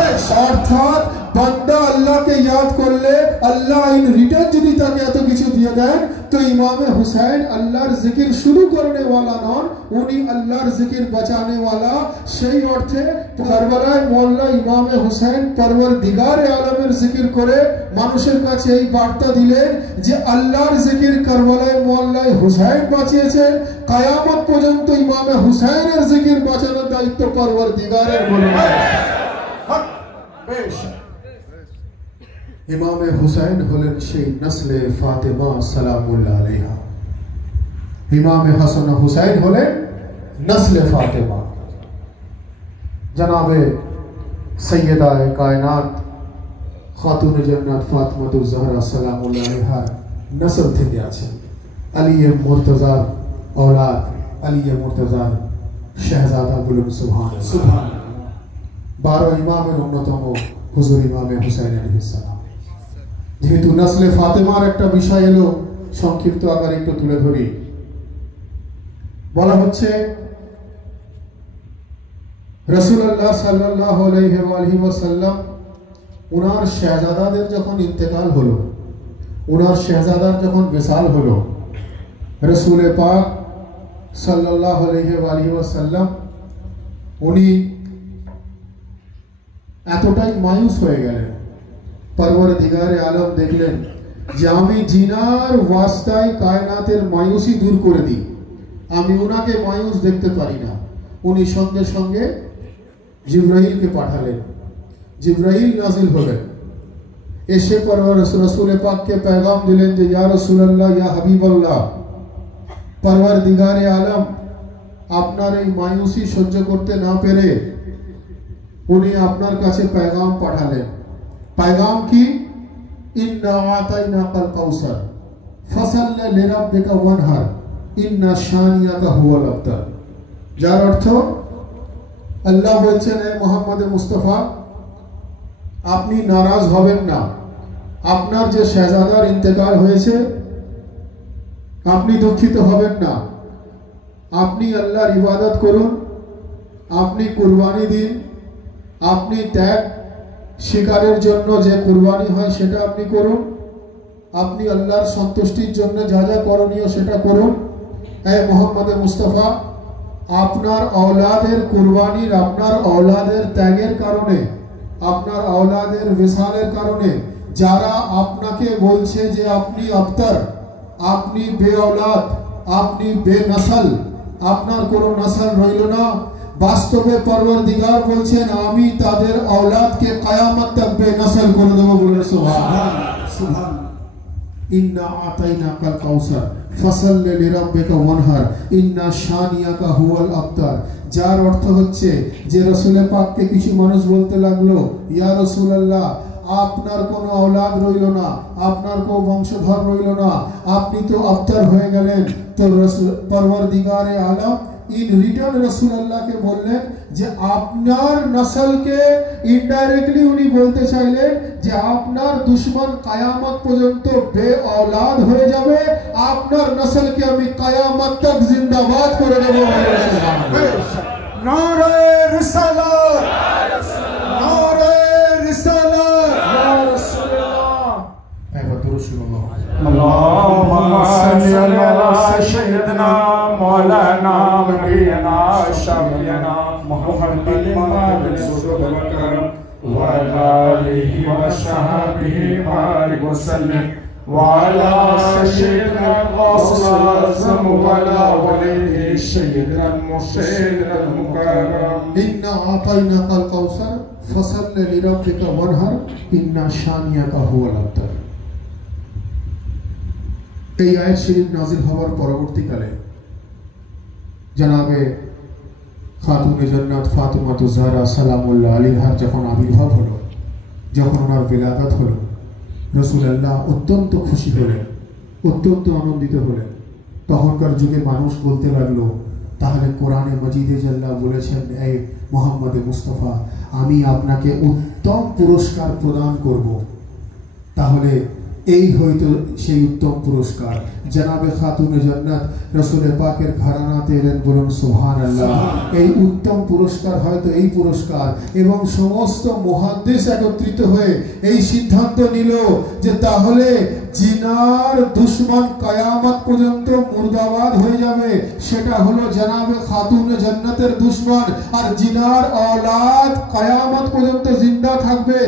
অর্থাৎ বান্দা আল্লাহকে ইয়াদ করলে আল্লাহ ইন রিটার্ন যদি তাকে এত কিছু দিয়ে দিয়ে দেন তো ইমামে হুসাইন আল্লাহর জিকির শুরু করনে वाला নন, উনি আল্লাহর জিকির বাঁচানে वाला। সেই অর্থে কারবালায় মোল্লা ইমামে হুসাইন পরওয়ারদিগার আলমের জিকির করে মানুষের কাছে এই বার্তা দিলেন যে আল্লাহর জিকির কারবালায় মোল্লায় হুসাইন বাঁচিয়েছেন, কিয়ামত পর্যন্ত ইমামে হুসাইনের জিকির বাঁচানোর দায়িত্ব পরওয়ারদিগারের বলবে। ইমামে হুসাইন হলেন সেই নসলে ফাতেমা সালামুল্লাহ আলাইহা। ইমামে হাসান হুসাইন হলেন নসলে ফাতেমা। জনাবে সৈয়দায়ে কায়নাত খাতুনে জান্নাত ফাতেমাতুজ জাহরা সালামুল্লাহ আলাইহা নসল থেকে আছেন। আলী মুর্তজার औलाद আলী মুর্তজার শাহজাদা বলুন সুবহানাল্লাহ। সুবহানাল্লাহ। 12 ইমামের অন্যতম হুজুর ইমামে হুসাইন আলাইহিস সালাম। যেহেতু নসলে ফাতেমার একটা বিষয় এলো, সংক্ষিপ্ত আকারে একটু তুলে ধরি। বলা হচ্ছে রাসূলুল্লাহ সাল্লাল্লাহু আলাইহি ওয়াসাল্লাম উনার শাহজাদাদের যখন ইন্তেকাল হলো, উনার শাহজাদার যখন বিসাল হলো, রাসূল পাক সাল্লাল্লাহু আলাইহি ওয়াসাল্লাম উনি এতটাই মায়ুস হয়ে গেলেন। পরওয়ারদিগারে আলম দেখলেন যে আমি জিনার ওয়াস্তায় কায়নাতের মায়ুসি দূর করে দিই, আমি ওনাকে মায়ুস দেখতে পারি না। উনি সঙ্গে সঙ্গে জিবরাইলকে পাঠালেন। জিবরাইল নাজিল হলেন, এসে রাসূল পাককে पैगाम দিলেন যে ইয়া রাসূলুল্লাহ, ইয়া হাবিবাল্লাহ, পরওয়ারদিগারে আলম আপনার এই মায়ুসি সহ্য করতে না পেরে উনি আপনার কাছে पैगाम পাঠালেন। पैगाम की इन्ना आताइनाकल कौसर फसल्लि लिरब्बिका वनहर इन्ना शानियाका हुवल अब्तर। যার অর্থ আল্লাহ বলছেন, হে মুহাম্মদ মুস্তাফা, আপনি নারাজ হবেন না। আপনার যে শাহজাদার ইন্তেকাল হয়েছে আপনি দুঃখিত হবেন না। আপনি আল্লাহর ইবাদত করুন, আপনি কুরবানি দিন, আপনি ত্যাগ শিকারের জন্য যে কুরবানি হয় সেটা আপনি করুন, আপনি আল্লাহর সন্তুষ্টির জন্য যা যা করণীয় সেটা করুন। হে মুহাম্মদ মুস্তাফা, আপনার औलाদের কুরবানির, আপনার औलाদের ত্যাগের কারণে, আপনার औलाদের বিসালের কারণে যারা আপনাকে বলছে যে আপনি আবতার, আপনি বে-औलाद, আপনি বে-নসল, আপনার কোনো নসল রইল না, বাস্তবে পরওয়ারদিগার বলছেন আমি তাদের औलादকে কিয়ামত তক বে-নসল করে দেব। বলে সুবহানাল্লাহ। সুবহানাল্লাহ। ইন্না আতাইনাকাল কাউসার ফসল্লি লিরাব্বিকা ওয়ানহার ইন্না শানিয়াকা হুয়াল আবতার। যার অর্থ হচ্ছে যে রাসূল পাককে কিছু মানুষ বলতে লাগলো, ইয়া রাসূলুল্লাহ, আপনার কোনো औलाद রইল না, আপনার কোনো বংশধর রইল না, আপনি তো আবতার হয়ে গেলেন। তো পরওয়ারদিগারে আলম ইন রিটার্ন রাসূলুল্লাহকে বললেন যে আপনার নসলকে ইনডাইরেক্টলি উনি বলতে চাইলেন যে আপনার দুশমন কিয়ামত পর্যন্ত বে-औलाद হয়ে যাবে, আপনার নসলকে আমি কিয়ামত তক জিন্দাবাদ করে দেব। নারে রিসালাত, নারে রিসালাত, ইয়া রাসূলুল্লাহ। একবার দরুদ শুনুন। اللهم صل على سيدنا مولانا نبينا شفيعنا محمد المصطفى الكريم وعلى آله وصحبه وبارك وسلم وعلى سيدنا غوث الأعظم وعلى وليه سيدنا المرشد المكرم إنا أعطيناك الكوثر فصل لربك وانحر إن شانئك هو الأبتر। এই আয়াত শরীফ নাজিল হওয়ার পরবর্তীকালে জনাবে খাতুনে জান্নাত ফাতেমাতুজ জাহরা সালামুল্লাহ আলাইহা যখন আবির্ভাব হলো, যখন ওনার বিলাদত হলো, রাসূলুল্লাহ অত্যন্ত খুশি হলেন, অত্যন্ত আনন্দিত হলেন। তখনকার যুগে মানুষ বলতে লাগলো, তাহলে কোরআনে মজিদে আল্লাহ বলেছেন, এই মুহাম্মদ মুস্তাফা, আমি আপনাকে উত্তম পুরস্কার প্রদান করব। তাহলে এই হয়তো সেই উত্তম পুরস্কার। জনাবে খাতুনে জান্নাত রাসূল পাকের ঘরানাতে এলেন, বলুন সুবহানাল্লাহ। এই উত্তম পুরস্কার হয়তো এই পুরস্কার। এবং সমস্ত মুহাদ্দিস একত্রিত হয়ে এই সিদ্ধান্ত নিল যে তাহলে জিনার দুশ্মন কিয়ামত পর্যন্ত মুর্দাবাদ হয়ে যাবে, সেটা হলো জনাবে খাতুন জান্নাতের দুশ্মন। আর জিনার औलाद কিয়ামত পর্যন্ত জিন্দা থাকবে,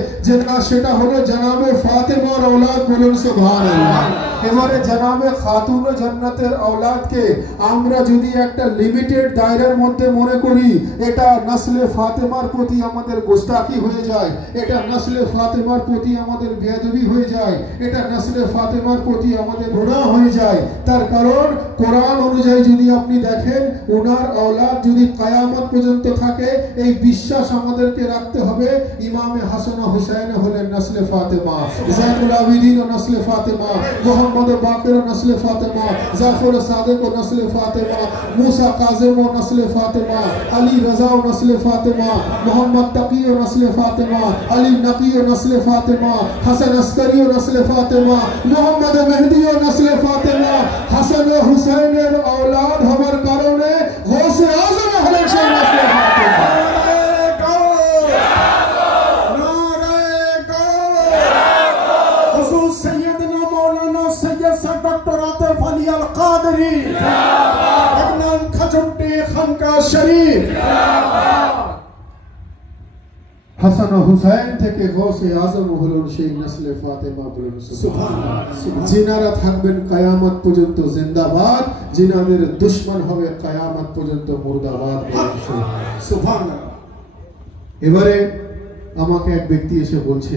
সেটা হলো জনাবে ফাতেমার औलाद। বলুন সুবহানাল্লাহ। এবারে জনাবে খাতুন জান্নাতের औलादকে আমরা যদি একটা লিমিটেড দায়রার মধ্যে মনে করি, এটা নসলে ফাতেমার প্রতি আমাদের গোস্তাকি হয়ে যায়, এটা নসলে ফাতেমার প্রতি আমাদের বেয়াদবি হয়ে যায়, এটা নসলে ফাতেমার প্রতি আমাদের গুনাহ হয়ে যায়। তার কারণ কোরআন অনুযায়ী যদি আপনি দেখেন, ওনার औलाद যদি কিয়ামত পর্যন্ত থাকে, এই বিশ্বাস আমাদেরকে রাখতে হবে ইমামে হাসান ও হুসাইন হলেন নসলে ফাতেমা, জাইনুল আবিদিন ও নসলে ফাতেমা, মোহাম্মদ বাকির ও নসলে ফাতেমা, জাফর সাদেক ও নসলে ফাতেমা, मूसा काजिम ও নসলে ফাতেমা, আলী রাজা ও নসলে ফাতেমা, মোহাম্মদ তাকি ও নসলে ফাতেমা, আলী নকি ও নসলে ফাতেমা, হাসান আসকারি ও নসলে ফাতেমা, মোহাম্মদ মেহদি ও নসলে ফাতেমা। হাসান ও হুসাইনের औलाद হওয়ার কারণে গৌসে আজম হলেন সেই নসলে ফাতেমা। हुजूर सैयदना मौलाना सैयद सा डॉक्टर आतिफ अली अल कादरी अगनान खजुट्टी खानका शरीफ। হাসান ও হুসাইন থেকে গৌসে আজম হলেন সেই নসলে ফাতেমা। বলুন সুবহানাল্লাহ। জিনারা থাকবেন কিয়ামত পর্যন্ত জিন্দাবাদ, জিনাদের দুশমন হবে কিয়ামত পর্যন্ত মুর্দাবাদ। সুবহানাল্লাহ। এবারে আমাকে এক ব্যক্তি এসে বলছে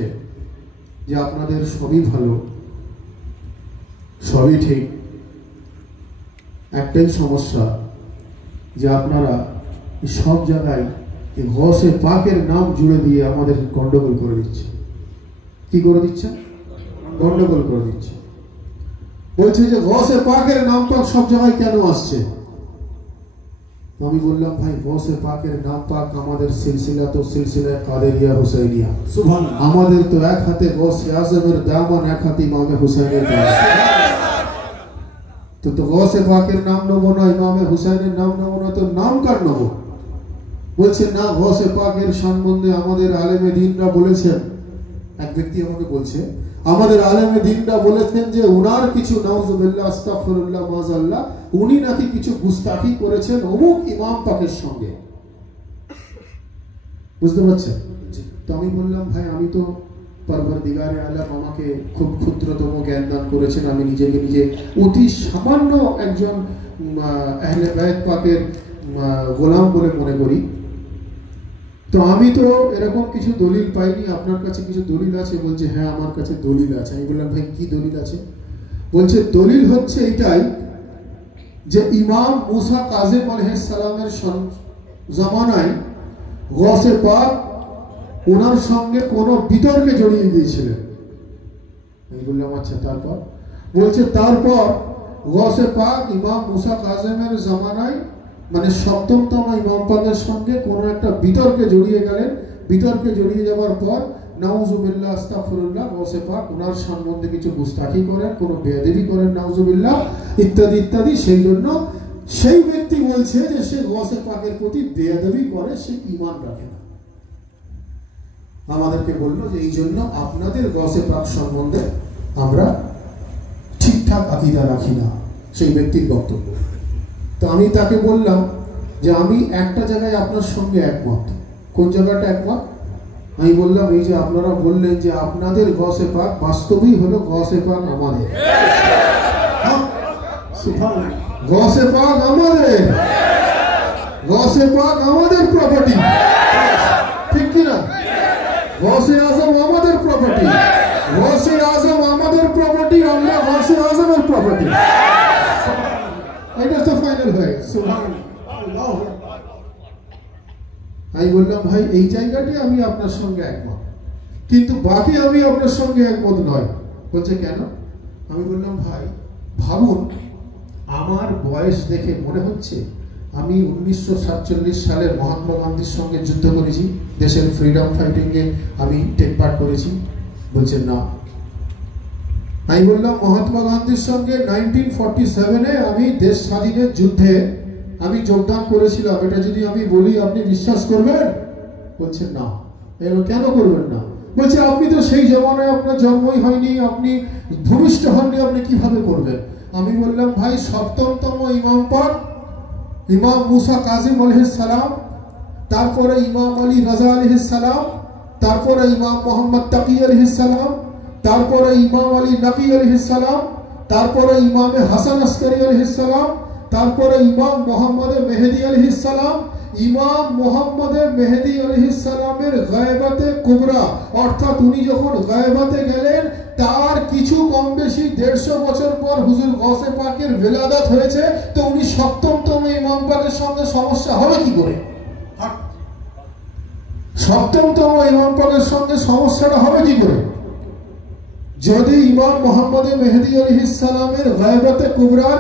যে আপনাদের সবই ভালো, সবই ঠিক, একটাই সমস্যা যে আপনারা সব জায়গায় গৌসে পাকের নাম জুড়ে দিয়ে আমাদের গন্ডগোল করে দিচ্ছে। কি করে দিচ্ছে? গন্ডগোল করে দিচ্ছে। বলছে যে গৌসে পাকের নাম পাক সব জায়গায় কেন আসছে? আমি বললাম ভাই, গৌসে পাকের নাম পাক আমাদের সিলসিলা তো সিলসিলা কাদেরিয়া হুসাইনিয়া। সুবহানাল্লাহ। আমাদের তো এক হাতে গৌসে আজমের দামান, এক হাতে ইমামে হুসাইনের দামান। তো গৌসে পাকের নাম নেবো না, ইমামে হুসাইনের নাম নেবো না, তো নাম কার নেবো? বলছে না, গৌসে পাকের সম্বন্ধে আমাদের আলেমে দ্বীনরা বলেছেন। এক ব্যক্তি আমাকে বলছে আমাদের আলেমে দ্বীনরা বলেছেন যে উনার কিছু নাউজুবিল্লাহ আস্তাগফিরুল্লাহ মাযাল্লাহ, উনি নাকি কিছু গুস্তাখি করেছেন অমুক ইমাম পাকের সঙ্গে। বুঝতে পারছেন? তো আমি বললাম ভাই, আমি তো পরবর্তীগারে আলম আমাকে খুব ক্ষুদ্রতম জ্ঞান দান করেছেন, আমি নিজেকে নিজে অতি সামান্য একজন আহলে বাইত পাকের গোলাম বলে মনে করি। তো আমি তো এরকম কিছু দলিল পাইনি, আপনার কাছে কিছু দলিল আছে? বলছে হ্যাঁ আমার কাছে দলিল আছে। আমি বললাম ভাই কি দলিল আছে? বলছে দলিল হচ্ছে এটাই যে ইমাম মুসা কাজিম আলাইহিস সালামের জামানায় গৌসে পাক ওনার সঙ্গে কোনো বিতর্কে জড়িয়ে গিয়েছিলেন। আমি বললাম আচ্ছা তারপর? বলছে তারপর গৌসে পাক ইমাম মুসা কাজিমের জামানায় মানে সপ্তমতম ইমাম পাকের সঙ্গে কোনো একটা বিতর্কে জড়িয়ে গেলেন। বিতর্কে জড়িয়ে যাওয়ার পর নাউজুবিল্লাহ আস্তাগফিরুল্লাহ, গৌসে পাক ওনার সম্বন্ধে কিছু গুস্তাখি করেন, কোনো বেয়াদবি করেন নাউজুবিল্লাহ ইত্যাদি ইত্যাদি। সেই জন্য সেই ব্যক্তি বলছে যে সে গৌসে পাকের প্রতি বেয়াদবি করে, সে ঈমান রাখে না। আমাদেরকে বললো যে এই জন্য আপনাদের গৌসে পাক সম্বন্ধে আমরা ঠিকঠাক আকীদা রাখি না, সেই ব্যক্তির বক্তব্য। তো আমি তাকে বললাম যে আমি একটা জায়গায় আপনার সঙ্গে একমত। কোন জায়গাটা একমত? আমি বললাম এই যে আপনারা বললেন যে আপনাদের গৌসে পাক বাস্তবেই হলো গৌসে পাক আমাদের। গৌসে পাক আমাদের, গৌসে পাক আমাদের প্রপার্টি, ঠিক কিনা? গৌসে আজম আমাদের প্রপার্টি, গৌসে আজম আমাদের প্রপার্টি, আমরা গৌসে আজমের প্রপার্টি। এটা তো ফাইনাল হয়ে গেছে। আমি বললাম ভাই এই জায়গাটি আমি আপনার সঙ্গে একমত, কিন্তু বাকি আমি আপনার সঙ্গে একমত নয়। বলছে কেন? আমি বললাম ভাই ভাবুন, আমার বয়স দেখে মনে হচ্ছে আমি 1947 সালে মহাত্মা গান্ধীর সঙ্গে যুদ্ধ করেছি, দেশের ফ্রিডম ফাইটিংয়ে আমি টেক পার্ট করেছি। বলছে না। আমি বললাম মহাত্মা গান্ধীর সঙ্গে 1947-এ আমি দেশ স্বাধীনের যুদ্ধে আমি যোগদান করেছিলাম, এটা যদি আমি বলি আপনি বিশ্বাস করবেন? বলছেন না। কেন করবেন না? বলছে আপনি তো সেই জমানায় আপনার জন্মই হয়নি, আপনি ভূমিষ্ঠ হননি, আপনি কিভাবে করবেন? আমি বললাম ভাই, সপ্তমতম ইমাম পাক ইমাম মুসা কাজিম আলাইহিস সালাম, তারপরে ইমাম আলী রাজা আলাইহিস সালাম, তারপরে ইমাম মোহাম্মদ তাকি আলাইহিস সালাম, তারপরে ইমাম আলী নকি আলাইহিস সালাম, তারপরে ইমামে হাসান আসকারি আলাইহিস সালাম, তারপরে ইমাম মোহাম্মদ মেহেদি আলাইহিস সালাম। ইমাম মোহাম্মদ মেহেদি আলাইহিস সালামের গায়বাতে কুবরা, অর্থাৎ উনি যখন গায়বাতে গেলেন তার কিছু কম বেশি 150 বছর পর হুজুর গৌসে পাকের বেলাদাত হয়েছে। তো উনি সপ্তমতম ইমাম পাকের সঙ্গে সমস্যা হবে কি করে? সপ্তমতম ইমাম পাকের সঙ্গে সমস্যাটা হবে কি করে? যদি ইমাম মোহাম্মদ মেহেদি আলাইহিস সালামের গায়বাতে কুবরার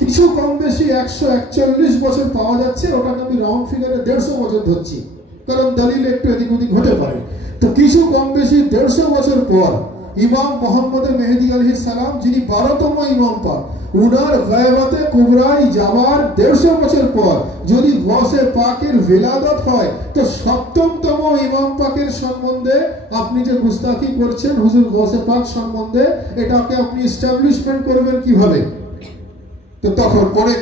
কিছু কম বেশি 141 বছর পাওয়া যাচ্ছে, ওটাকে আমি রাউন্ড ফিগারে 150 বছর ধরছি, কারণ দলিল একটু এদিক ওদিক হতে পারে। তো কিছু কম বেশি 150 বছর পর ইমাম মোহাম্মদ মেহেদি আলাইহিস সালাম, যিনি 12তম ইমাম পাক, উনার গায়বাতে কুবরায় যাওয়ার 150 বছর পর যদি গৌসে পাকের বেলাদত হয়, তো সপ্তমতম ইমাম পাকের সম্বন্ধে আপনি যে গুস্তাখি করছেন হুজুর গৌসে পাক সম্বন্ধে, এটাকে আপনি এস্টাবলিশমেন্ট করবেন কিভাবে? তো তখন পরে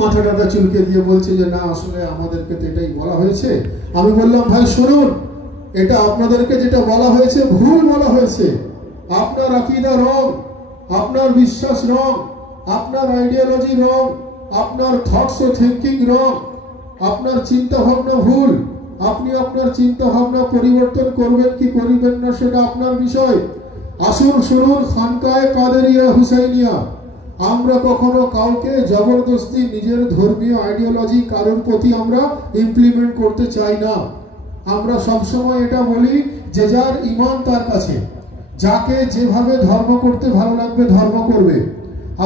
মাথাটা চুলকে দিয়ে বলছে যে না, আসলে আমাদেরকে তো এটাই বলা হয়েছে। আমি বললাম ভাই শুনুন, এটা আপনাদেরকে যেটা বলা হয়েছে ভুল বলা হয়েছে। আপনার আকীদা রং, আপনার বিশ্বাস রং, আপনার আইডিওলজি রং, আপনার থটস ও থিঙ্কিং রং, আপনার চিন্তা ভাবনা ভুল। আপনি আপনার চিন্তা ভাবনা পরিবর্তন করবেন কি করবেন না সেটা আপনার বিষয়। আসুন শুনুন, খানকায়ে কাদেরিয়া হুসাইনিয়া, আমরা কখনো কাউকে জবরদস্তি নিজের ধর্মীয় আইডিওলজি কারোর প্রতি আমরা ইমপ্লিমেন্ট করতে চাই না। আমরা সবসময় এটা বলি যে যার ইমান তার কাছে, যাকে যেভাবে ধর্ম করতে ভালো লাগবে ধর্ম করবে।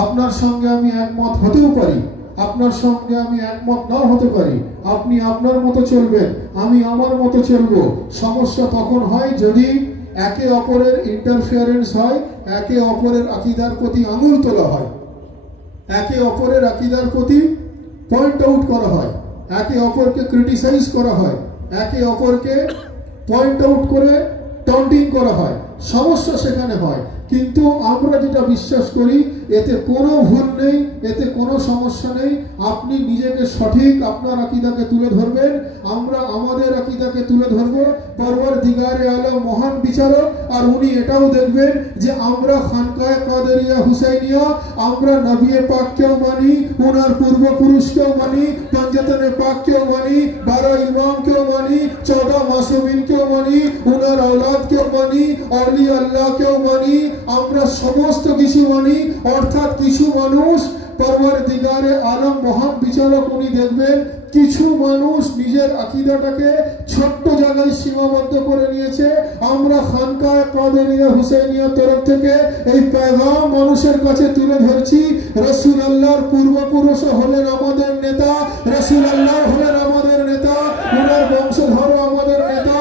আপনার সঙ্গে আমি একমত হতেও পারি, আপনার সঙ্গে আমি একমত নাও হতে পারি। আপনি আপনার মতো চলবেন, আমি আমার মতো চলবো। সমস্যা তখন হয় যদি একে অপরের ইন্টারফিয়ারেন্স হয়, একে অপরের আকীদার প্রতি আঙুল তোলা হয়, একে অপরের আকীদার প্রতি পয়েন্ট আউট করা হয়, একে অপরকে ক্রিটিসাইজ করা হয়, একে অপরকে পয়েন্ট আউট করে টন্টিং করা হয়। সমস্যা সেখানে হয়। কিন্তু আমরা যেটা বিশ্বাস করি এতে কোনো ভুল নেই, এতে কোনো সমস্যা নেই। আপনি নিজেকে সঠিক আপনার আকীদাকে তুলে ধরবেন, আমরা আমাদের আকীদাকে তুলে ধরবো। পরওয়ারদিগারে আলম মহান বিচারক, আর উনি এটাও দেখবেন যে আমরা খানকায়ে কাদেরিয়া হুসাইনিয়া, আমরা নবী পাককেও মানি, ওনার পূর্বপুরুষকেও মানি, পঞ্জতনে পাককেও মানি, 12 ইমামকেও মানি, 14 মাসুমিনকেও মানি, ওনার আওলাদকেও মানি, আউলিয়া আল্লাহকেও মানি, আমরা সমস্ত কিছু মানি। অর্থাৎ কিছু মানুষ, পরওয়ারদিগারে আলম মহান বিচারক উনি দেখবেন কিছু মানুষ নিজের আকীদাটাকে ছোট্ট জায়গায় সীমাবদ্ধ করে নিয়েছে। আমরা খানকায়ে কাদেরিয়া হুসাইনিয়ার তরফ থেকে এই পেগাম মানুষের কাছে তুলে ধরছি। রাসূলুল্লাহর পূর্বপুরুষ হলেন আমাদের নেতা, রাসূলুল্লাহ হলেন আমাদের নেতা, ওনার বংশধর আমাদের নেতা।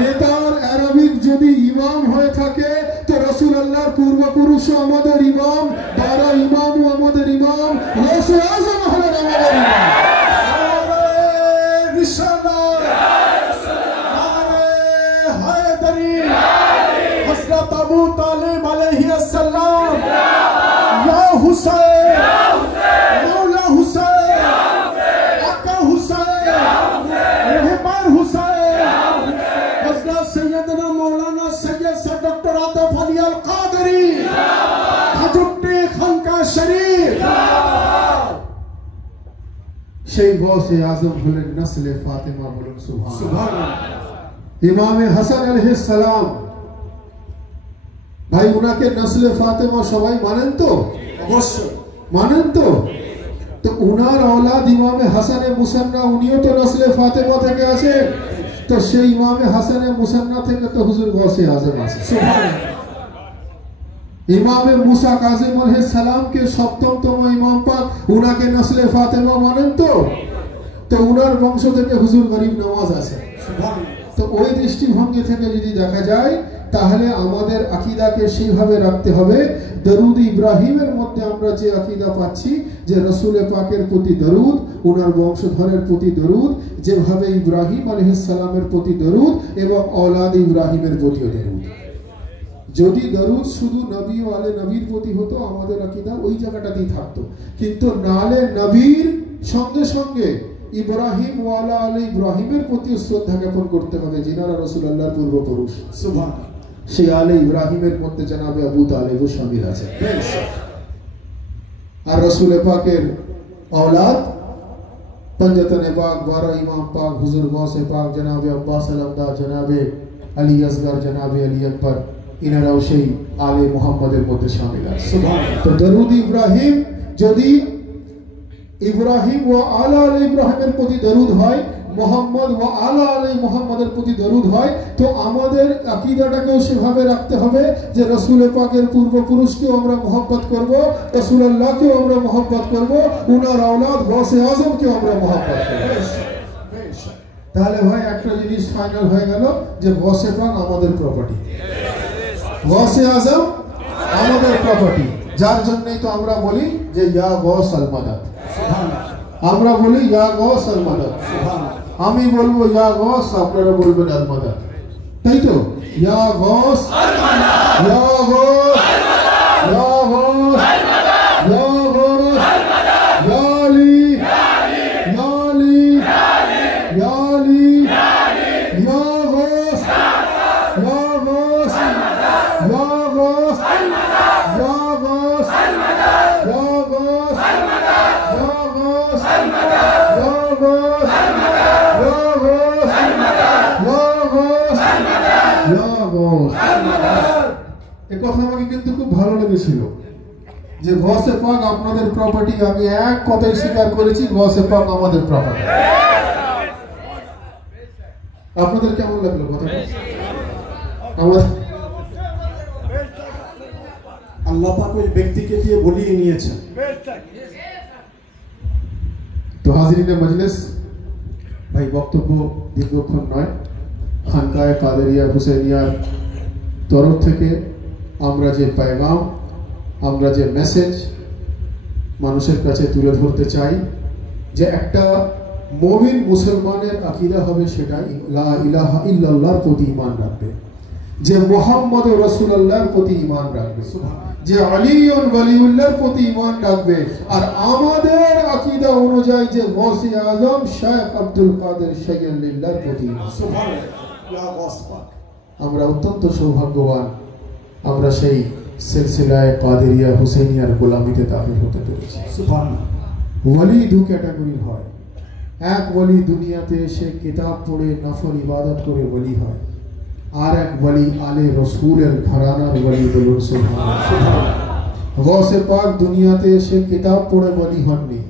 নেতার আরবিক যদি ইমাম হয়ে থাকে তো রাসূলুল্লাহর পূর্বপুরুষও আমাদের ইমাম, 12 ইমামও আমাদের ইমাম, রাসূল আযম হলেন আমাদের ইমাম। हज़रत अबू तालिब अलैहिस्सलाम, या हुसैन, मौला हुसैन, आका हुसैन, रहबर हुसैन, हज़रत सैयदना मौलाना सैयद सर डॉक्टर आतिफ अली अल कादरी, हजरत खानका शरीफ। সেই গৌসে আজম হলেন নসলে ফাতেমা, বলুন সুবহানাল্লাহ। ইমামে হাসান আলাইহিস সালাম, ভাই উনাকে নসলে ফাতেমা সবাই মানেন তো? অবশ্যই মানেন তো। তো উনার औलाद ইমামে হাসানে মুসান্না, উনিও তো নসলে ফাতেমা থেকে আছেন। তো সেই ইমামে হাসানে মুসান্না থেকে তো হুজুর গৌসে আজম আছে। সুবহানাল্লাহ। ইমামে মুসা কাজিম আলাইহিস সালাম কে সপ্তমতম ইমাম পাক, উনাকে নসলে ফাতেমা মানেন তো? তো উনার বংশ থেকে হুজুর গরিব নওয়াজ আছে। সুবহানাল্লাহ। তো ওই দৃষ্টিভঙ্গি থেকে যদি দেখা যায় তাহলে আমাদের আকীদাকে সেইভাবে রাখতে হবে। দরুদ ইব্রাহিমের মধ্যে আমরা যে আকীদা পাচ্ছি যে রাসূল পাকের প্রতি দরুদ, ওনার বংশধরের প্রতি দরুদ, যেভাবে ইব্রাহিম আলাইহিস সালামের প্রতি দরুদ এবং औलाद ইব্রাহিমের প্রতিও দরুদ। যদি দরুদ শুধু নবী ও আলে নবীর প্রতি হতো আমাদের আকীদা ওই জায়গাটাতেই থাকতো, কিন্তু নালে নবীর সঙ্গে সঙ্গে ইব্রাহিম ওয়ালা আলী ইব্রাহিমের প্রতি শ্রদ্ধা জ্ঞাপন করতে হবে, যিনারা রাসূলুল্লাহর পূর্বপুরুষ। সুবহানাল্লাহ। সেই আলে ইব্রাহিমের মধ্যে জনাবে আবু তালেবও শামিল আছে। আর রাসূল পাকের औलाद पंजतन पाक, 12 इमाम पाक, हुजूर गौसे पाक, जनाबे अब्बास अलमदार, जनाबे अली असगर, जनाबे अली अकबर, इनाराও সেই আলে মুহাম্মাদের মধ্যে শামিল আছে। সুবহানাল্লাহ। তো দরুদ ইব্রাহিম যদি ইব্রাহিম ও আলা আলী ইব্রাহিমের প্রতি দরুদ হয়, মোহাম্মদ ও আলা আলী মুহাম্মাদের প্রতি দরুদ হয়, তো আমাদের আকীদাটাকেও সেভাবে রাখতে হবে যে রাসূল পাকের পূর্বপুরুষকেও আমরা মহব্বত করব, রাসূলুল্লাহকেও আমরা মহব্বত করব, উনার औलाद গৌসে আজমকেও আমরা মহব্বত করব। তাহলে ভাই একটা জিনিস ফাইনাল হয়ে গেল যে গৌসে পাক আমাদের প্রপার্টি, গৌসে আজম আমাদের প্রপার্টি। যার জন্যই তো আমরা বলি যে ইয়া গৌস আল মাদাদ। আমরা বলি ইয়া গৌস আল মাদাদ। আমি বলবো ইয়া গৌস, আপনারা বলবেন আল মাদাদ, তাই তো? ইয়া গৌস আল মাদাদ, ইয়া গৌস আল মাদাদ, ইয়া গৌস আল মাদাদ, ইয়া গৌস আল মাদাদ, ইয়া আলী, ইয়া আলী, ইয়া আলী, ইয়া আলী, ইয়া আলী, ইয়া গৌস আল মাদাদ, ইয়া গৌস আল মাদাদ, ইয়া গৌস আল মাদাদ, ইয়া গৌস আল মাদাদ, ইয়া গৌস আল মাদাদ, ইয়া গৌস আল মাদাদ, ইয়া গৌস আল মাদাদ। এই কথা আমাকে কিন্তু খুব ভালো লেগেছিল যে গৌসে পাক আপনাদের প্রপার্টি। আমি এক কথাই স্বীকার করেছি, গৌসে পাক আমাদের প্রপার্টি। আপনাদের কেমন লাগলো কথাটা? আল্লাহ পাক ওই ব্যক্তিকে দিয়ে বলিয়ে নিয়েছেন। তো হাজিরিনে মজলিস, ভাই বক্তব্য দীর্ঘক্ষণ নয়, খানকায়ে কাদেরিয়া হুসেনিয়ার তরফ থেকে আমরা যে পেগাম, আমরা যে মেসেজ মানুষের কাছে তুলে ধরতে চাই যে একটা মুমিন মুসলমানের আকীদা হবে সেটাই লা ইলাহা ইল্লাল্লাহর প্রতি ঈমান রাখবে, যে মুহাম্মদ রাসূলুল্লাহর প্রতি ঈমান রাখবে, যে আলীউন ওয়ালিউল্লাহর প্রতি ঈমান রাখবে। আর আমাদের আকীদা অনুযায়ী যে গৌসে আজম শেখ আব্দুল কাদের শাইয়্যিল্লাহর প্রতি ঈমান। সুবহানাল্লাহ। আমরা অত্যন্ত সৌভাগ্যবান, আমরা সেই সিলসিলায়ে কাদেরিয়া হুসেনিয়ার গোলামিতে দাখিল হতে পেরেছি। সুবহানাল্লাহ। ওয়ালি দু ক্যাটাগরির হয়। এক ওয়ালি দুনিয়াতে এসে কিতাব পড়ে নফল ইবাদত করে ওয়ালি হয়, আর এক ওয়ালি আলে রাসূলের ঘরানার ওয়ালি। বলুন সুবহানাল্লাহ। গৌসে পাক দুনিয়াতে এসে কিতাব পড়ে ওয়ালি হননি,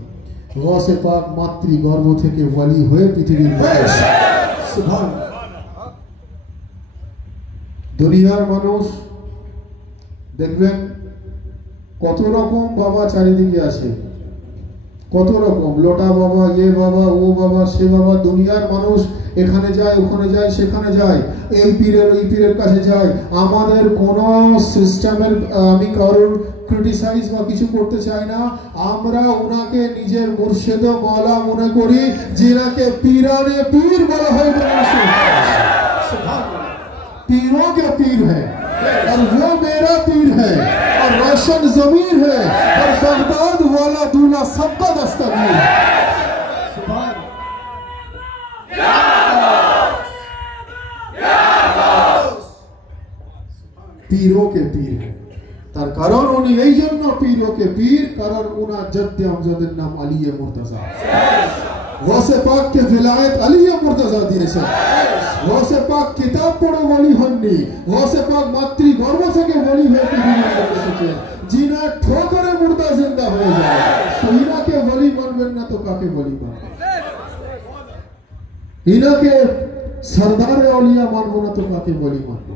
গৌসে পাক মাতৃগর্ভ থেকে ওয়ালি হয়ে পৃথিবীর মধ্যে। সুবহানাল্লাহ। দুনিয়ার মানুষ দেখবেন কত রকম বাবা চারিদিকে আছে, কত রকম লোটা বাবা, এ বাবা, ও বাবা, সে বাবা। দুনিয়ার মানুষ এখানে যায়, ওখানে যায়, সেখানে যায়, এই পীরের ওই পীরের কাছে যায়। আমাদের কোন সিস্টেমের আমি কারোর ক্রিটিসাইজ বা কিছু করতে চাই না। আমরা ওনাকে নিজের মুর্শিদ মাওলা মনে করি, যিনাকে পীরানে পীর বলা হয়। पीरों के पीर है और वो मेरा पीर है और रोशन जमीर है और बगदाद वाला दूल्हा सबका दस्तगीर है। पीरों के पीर है, তার কারণ উনি এই জন্য পীরোं के पीर, কারণ উনার জদ্দে আমজাদের নাম আলী মুর্তজা। গৌসে পাক কে विलायत আলী মুর্তজা দিয়েছেন। গৌসে পাক কিতাব পড়ে ওয়ালি হননি, গৌসে পাক মাতৃগর্ভ থেকে ওয়ালি হয়ে পৃথিবীতে এসেছেন। জিনা ঠোকরে মুর্দা জিন্দা হয়ে যায়, তো ইনাকে ওয়ালি মানবেন না তো কাকে ওয়ালি মানবেন? ইনাকে সরদারে আউলিয়া মানবো না তো কাকে ওয়ালি মানবো?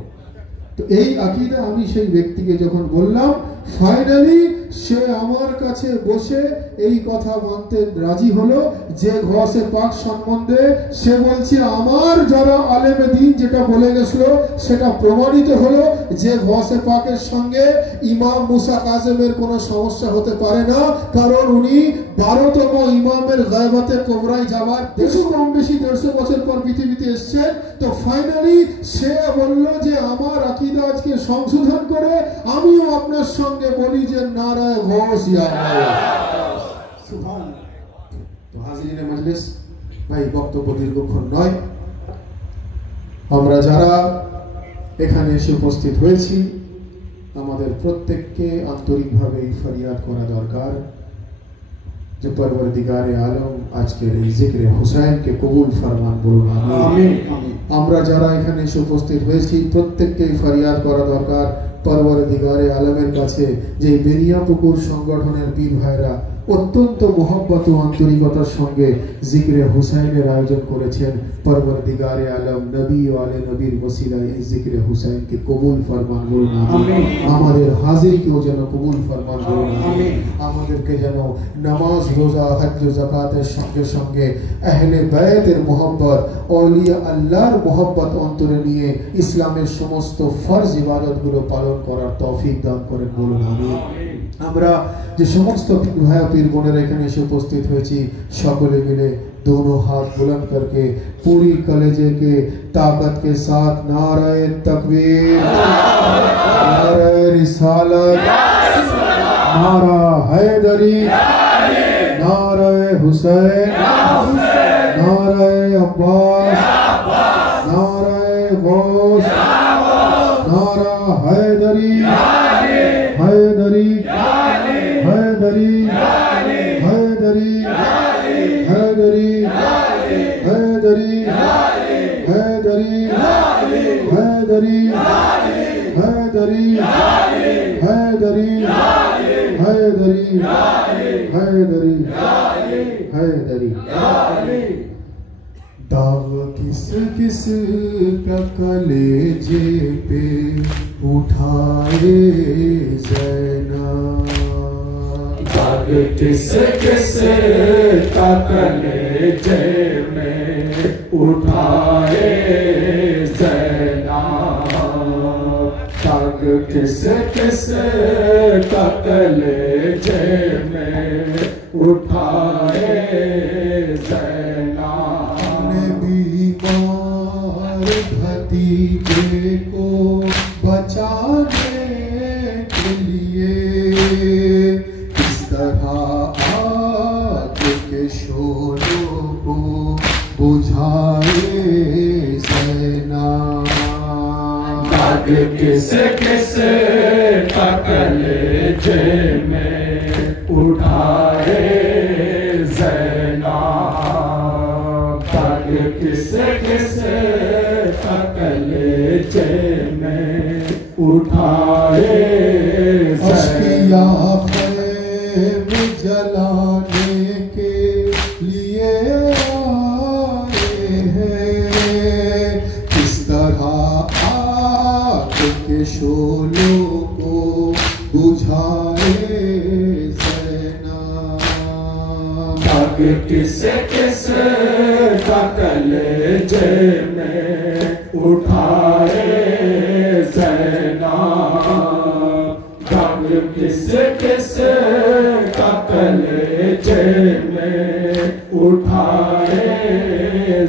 তো এই আকীদা আমি সেই ব্যক্তিকে যখন বললাম, ফাইনালি সে আমার কাছে বসে এই কথা মানতে রাজি হলো যে গৌসে পাক সম্বন্ধে সে বলছে আমার যারা আলেমে দিন যেটা বলে গেছিল সেটা প্রমাণিত হলো যে গৌসে পাকের সঙ্গে ইমাম মুসা কাজেমের কোনো সমস্যা হতে পারে না, কারণ উনি 12তম ইমামের গায়বাতে কোবরায় যাওয়ার কিছু কম বেশি 150 বছর পর পৃথিবীতে এসেছেন। তো ফাইনালি সে বলল যে আমার আকীদা আজকে সংশোধন করে আমিও আপনার সঙ্গে বলি যে নারায়ে গৌস ইয়া আল্লাহ সুবহানাল্লাহ। তো হাজিরিনে মজলিস, ভাই বক্তব্য দীর্ঘক্ষণ নয়, আমরা যারা এখানে এসে উপস্থিত হয়েছি আমাদের প্রত্যেককে আন্তরিকভাবে ফরিয়াদ করা দরকার যে পরওয়ারদিগারে আলম আজকের এই জিক্রে হুসাইনকে কবুল ফরমান, বলুন আমিন। আমরা যারা এখানে এসে উপস্থিত হয়েছি প্রত্যেককে ফরিয়াদ করা দরকার পরওয়ারদিগারে আলমের কাছে যে বেনিয়াপুকুর সংগঠনের পীর ভাইরা অত্যন্ত মোহব্বত ও আন্তরিকতার সঙ্গে জিক্রে হুসাইনের আয়োজন করেছেন। পরওয়ারদিগারে আলম নবী ও আলে নবীর ওসিলায় এই জিক্রে হুসাইনকে কবুল ফরমান, বলুন আমিন। আমাদের হাজিরকেও যেন কবুল ফরমান, বলুন আমিন। আমাদেরকে যেন নামাজ রোজা হজ ও যাকাতের সঙ্গে সঙ্গে আহলে বাইতের মোহব্বত আউলিয়া আল্লাহর মোহব্বত অন্তরে নিয়ে ইসলামের সমস্ত ফরজ ইবাদতগুলো পালন করার তৌফিক দান করেন, বলুন আমিন। আমরা যে সমস্ত ভাই পীর বোনেরা এখানে এসে উপস্থিত হয়েছি সকলে मिले दोनों हाथ बुलंद करके पूरी कलेजे के ताकत के साथ नाराए तकबीर, नाराए रिसालत, नारा हैदरी, नाराए हुसैन, नाराए अब्बास, नाराए गौस, नारा हैदरी, हैदरी, हैदरी, हैदरी, हैदरी, हैदरी, हैदरी, हैदरी, हैदरी, हैदरी, हैदरी, हैदरी, हैदरी। दाग किस किस का कलेजे पे उठाए ज़ैनब, दाग किस किस का कलेजे में उठाए ज़ैनब, दाग किस किस का कलेजे में उठाए ज़ैनब, बीमार भतीजे को बचाने के लिए किस तरह आग के शोलों को बुझाए ज़ैनब, दाग किस किस का कलेजे में उठाए ज़ैनब, दाग किस किस का कलेजे में उठाए अश्किया ख़ैम जलाने के लिए आए हैं, किस तरह आग के शोलों को बुझाए ज़ैनब, दाग किस किस का कलेजे में उठाए ज़ैनब, दाग किस किस का कलेजे में उठाए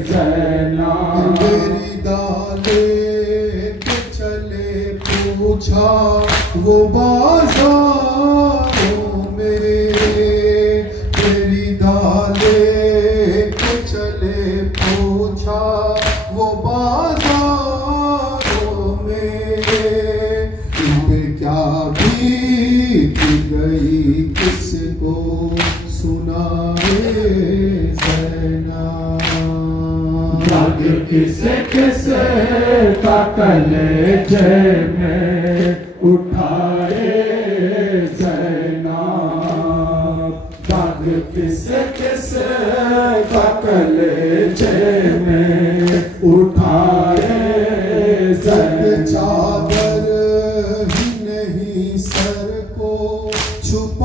ज़ैनब, मेरी दाले के चले पूछा वो बाज़ारों में, मेरी दाले के चले पूछा वो बाज़ारों में, इन पे क्या बीत गई किसको सुनाए ज़ैनब, दाग किस किस का कलेजे में उठाए ज़ैनब, दाग किस किस का कलेजे में उठाए ज़ैनब, चादर ही नहीं सर को छुपा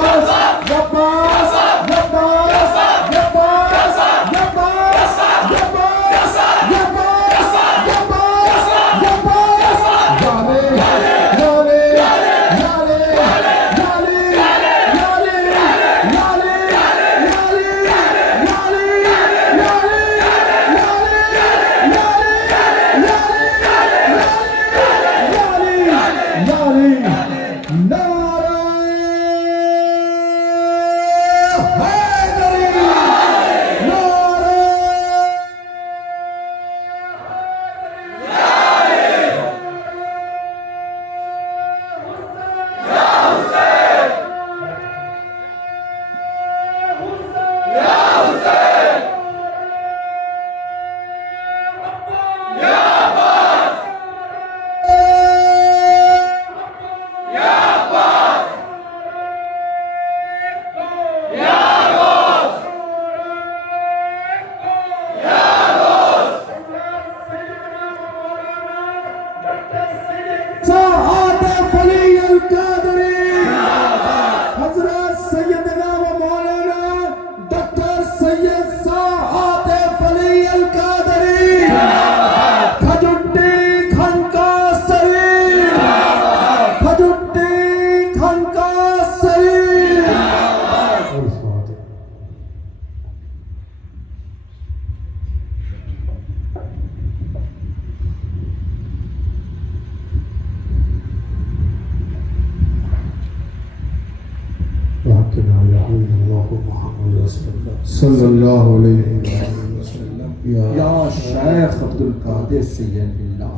सल्लल्लाहु अलैहि वसल्लम। या शेख अब्दुल कादिर सैयद बिल्लाह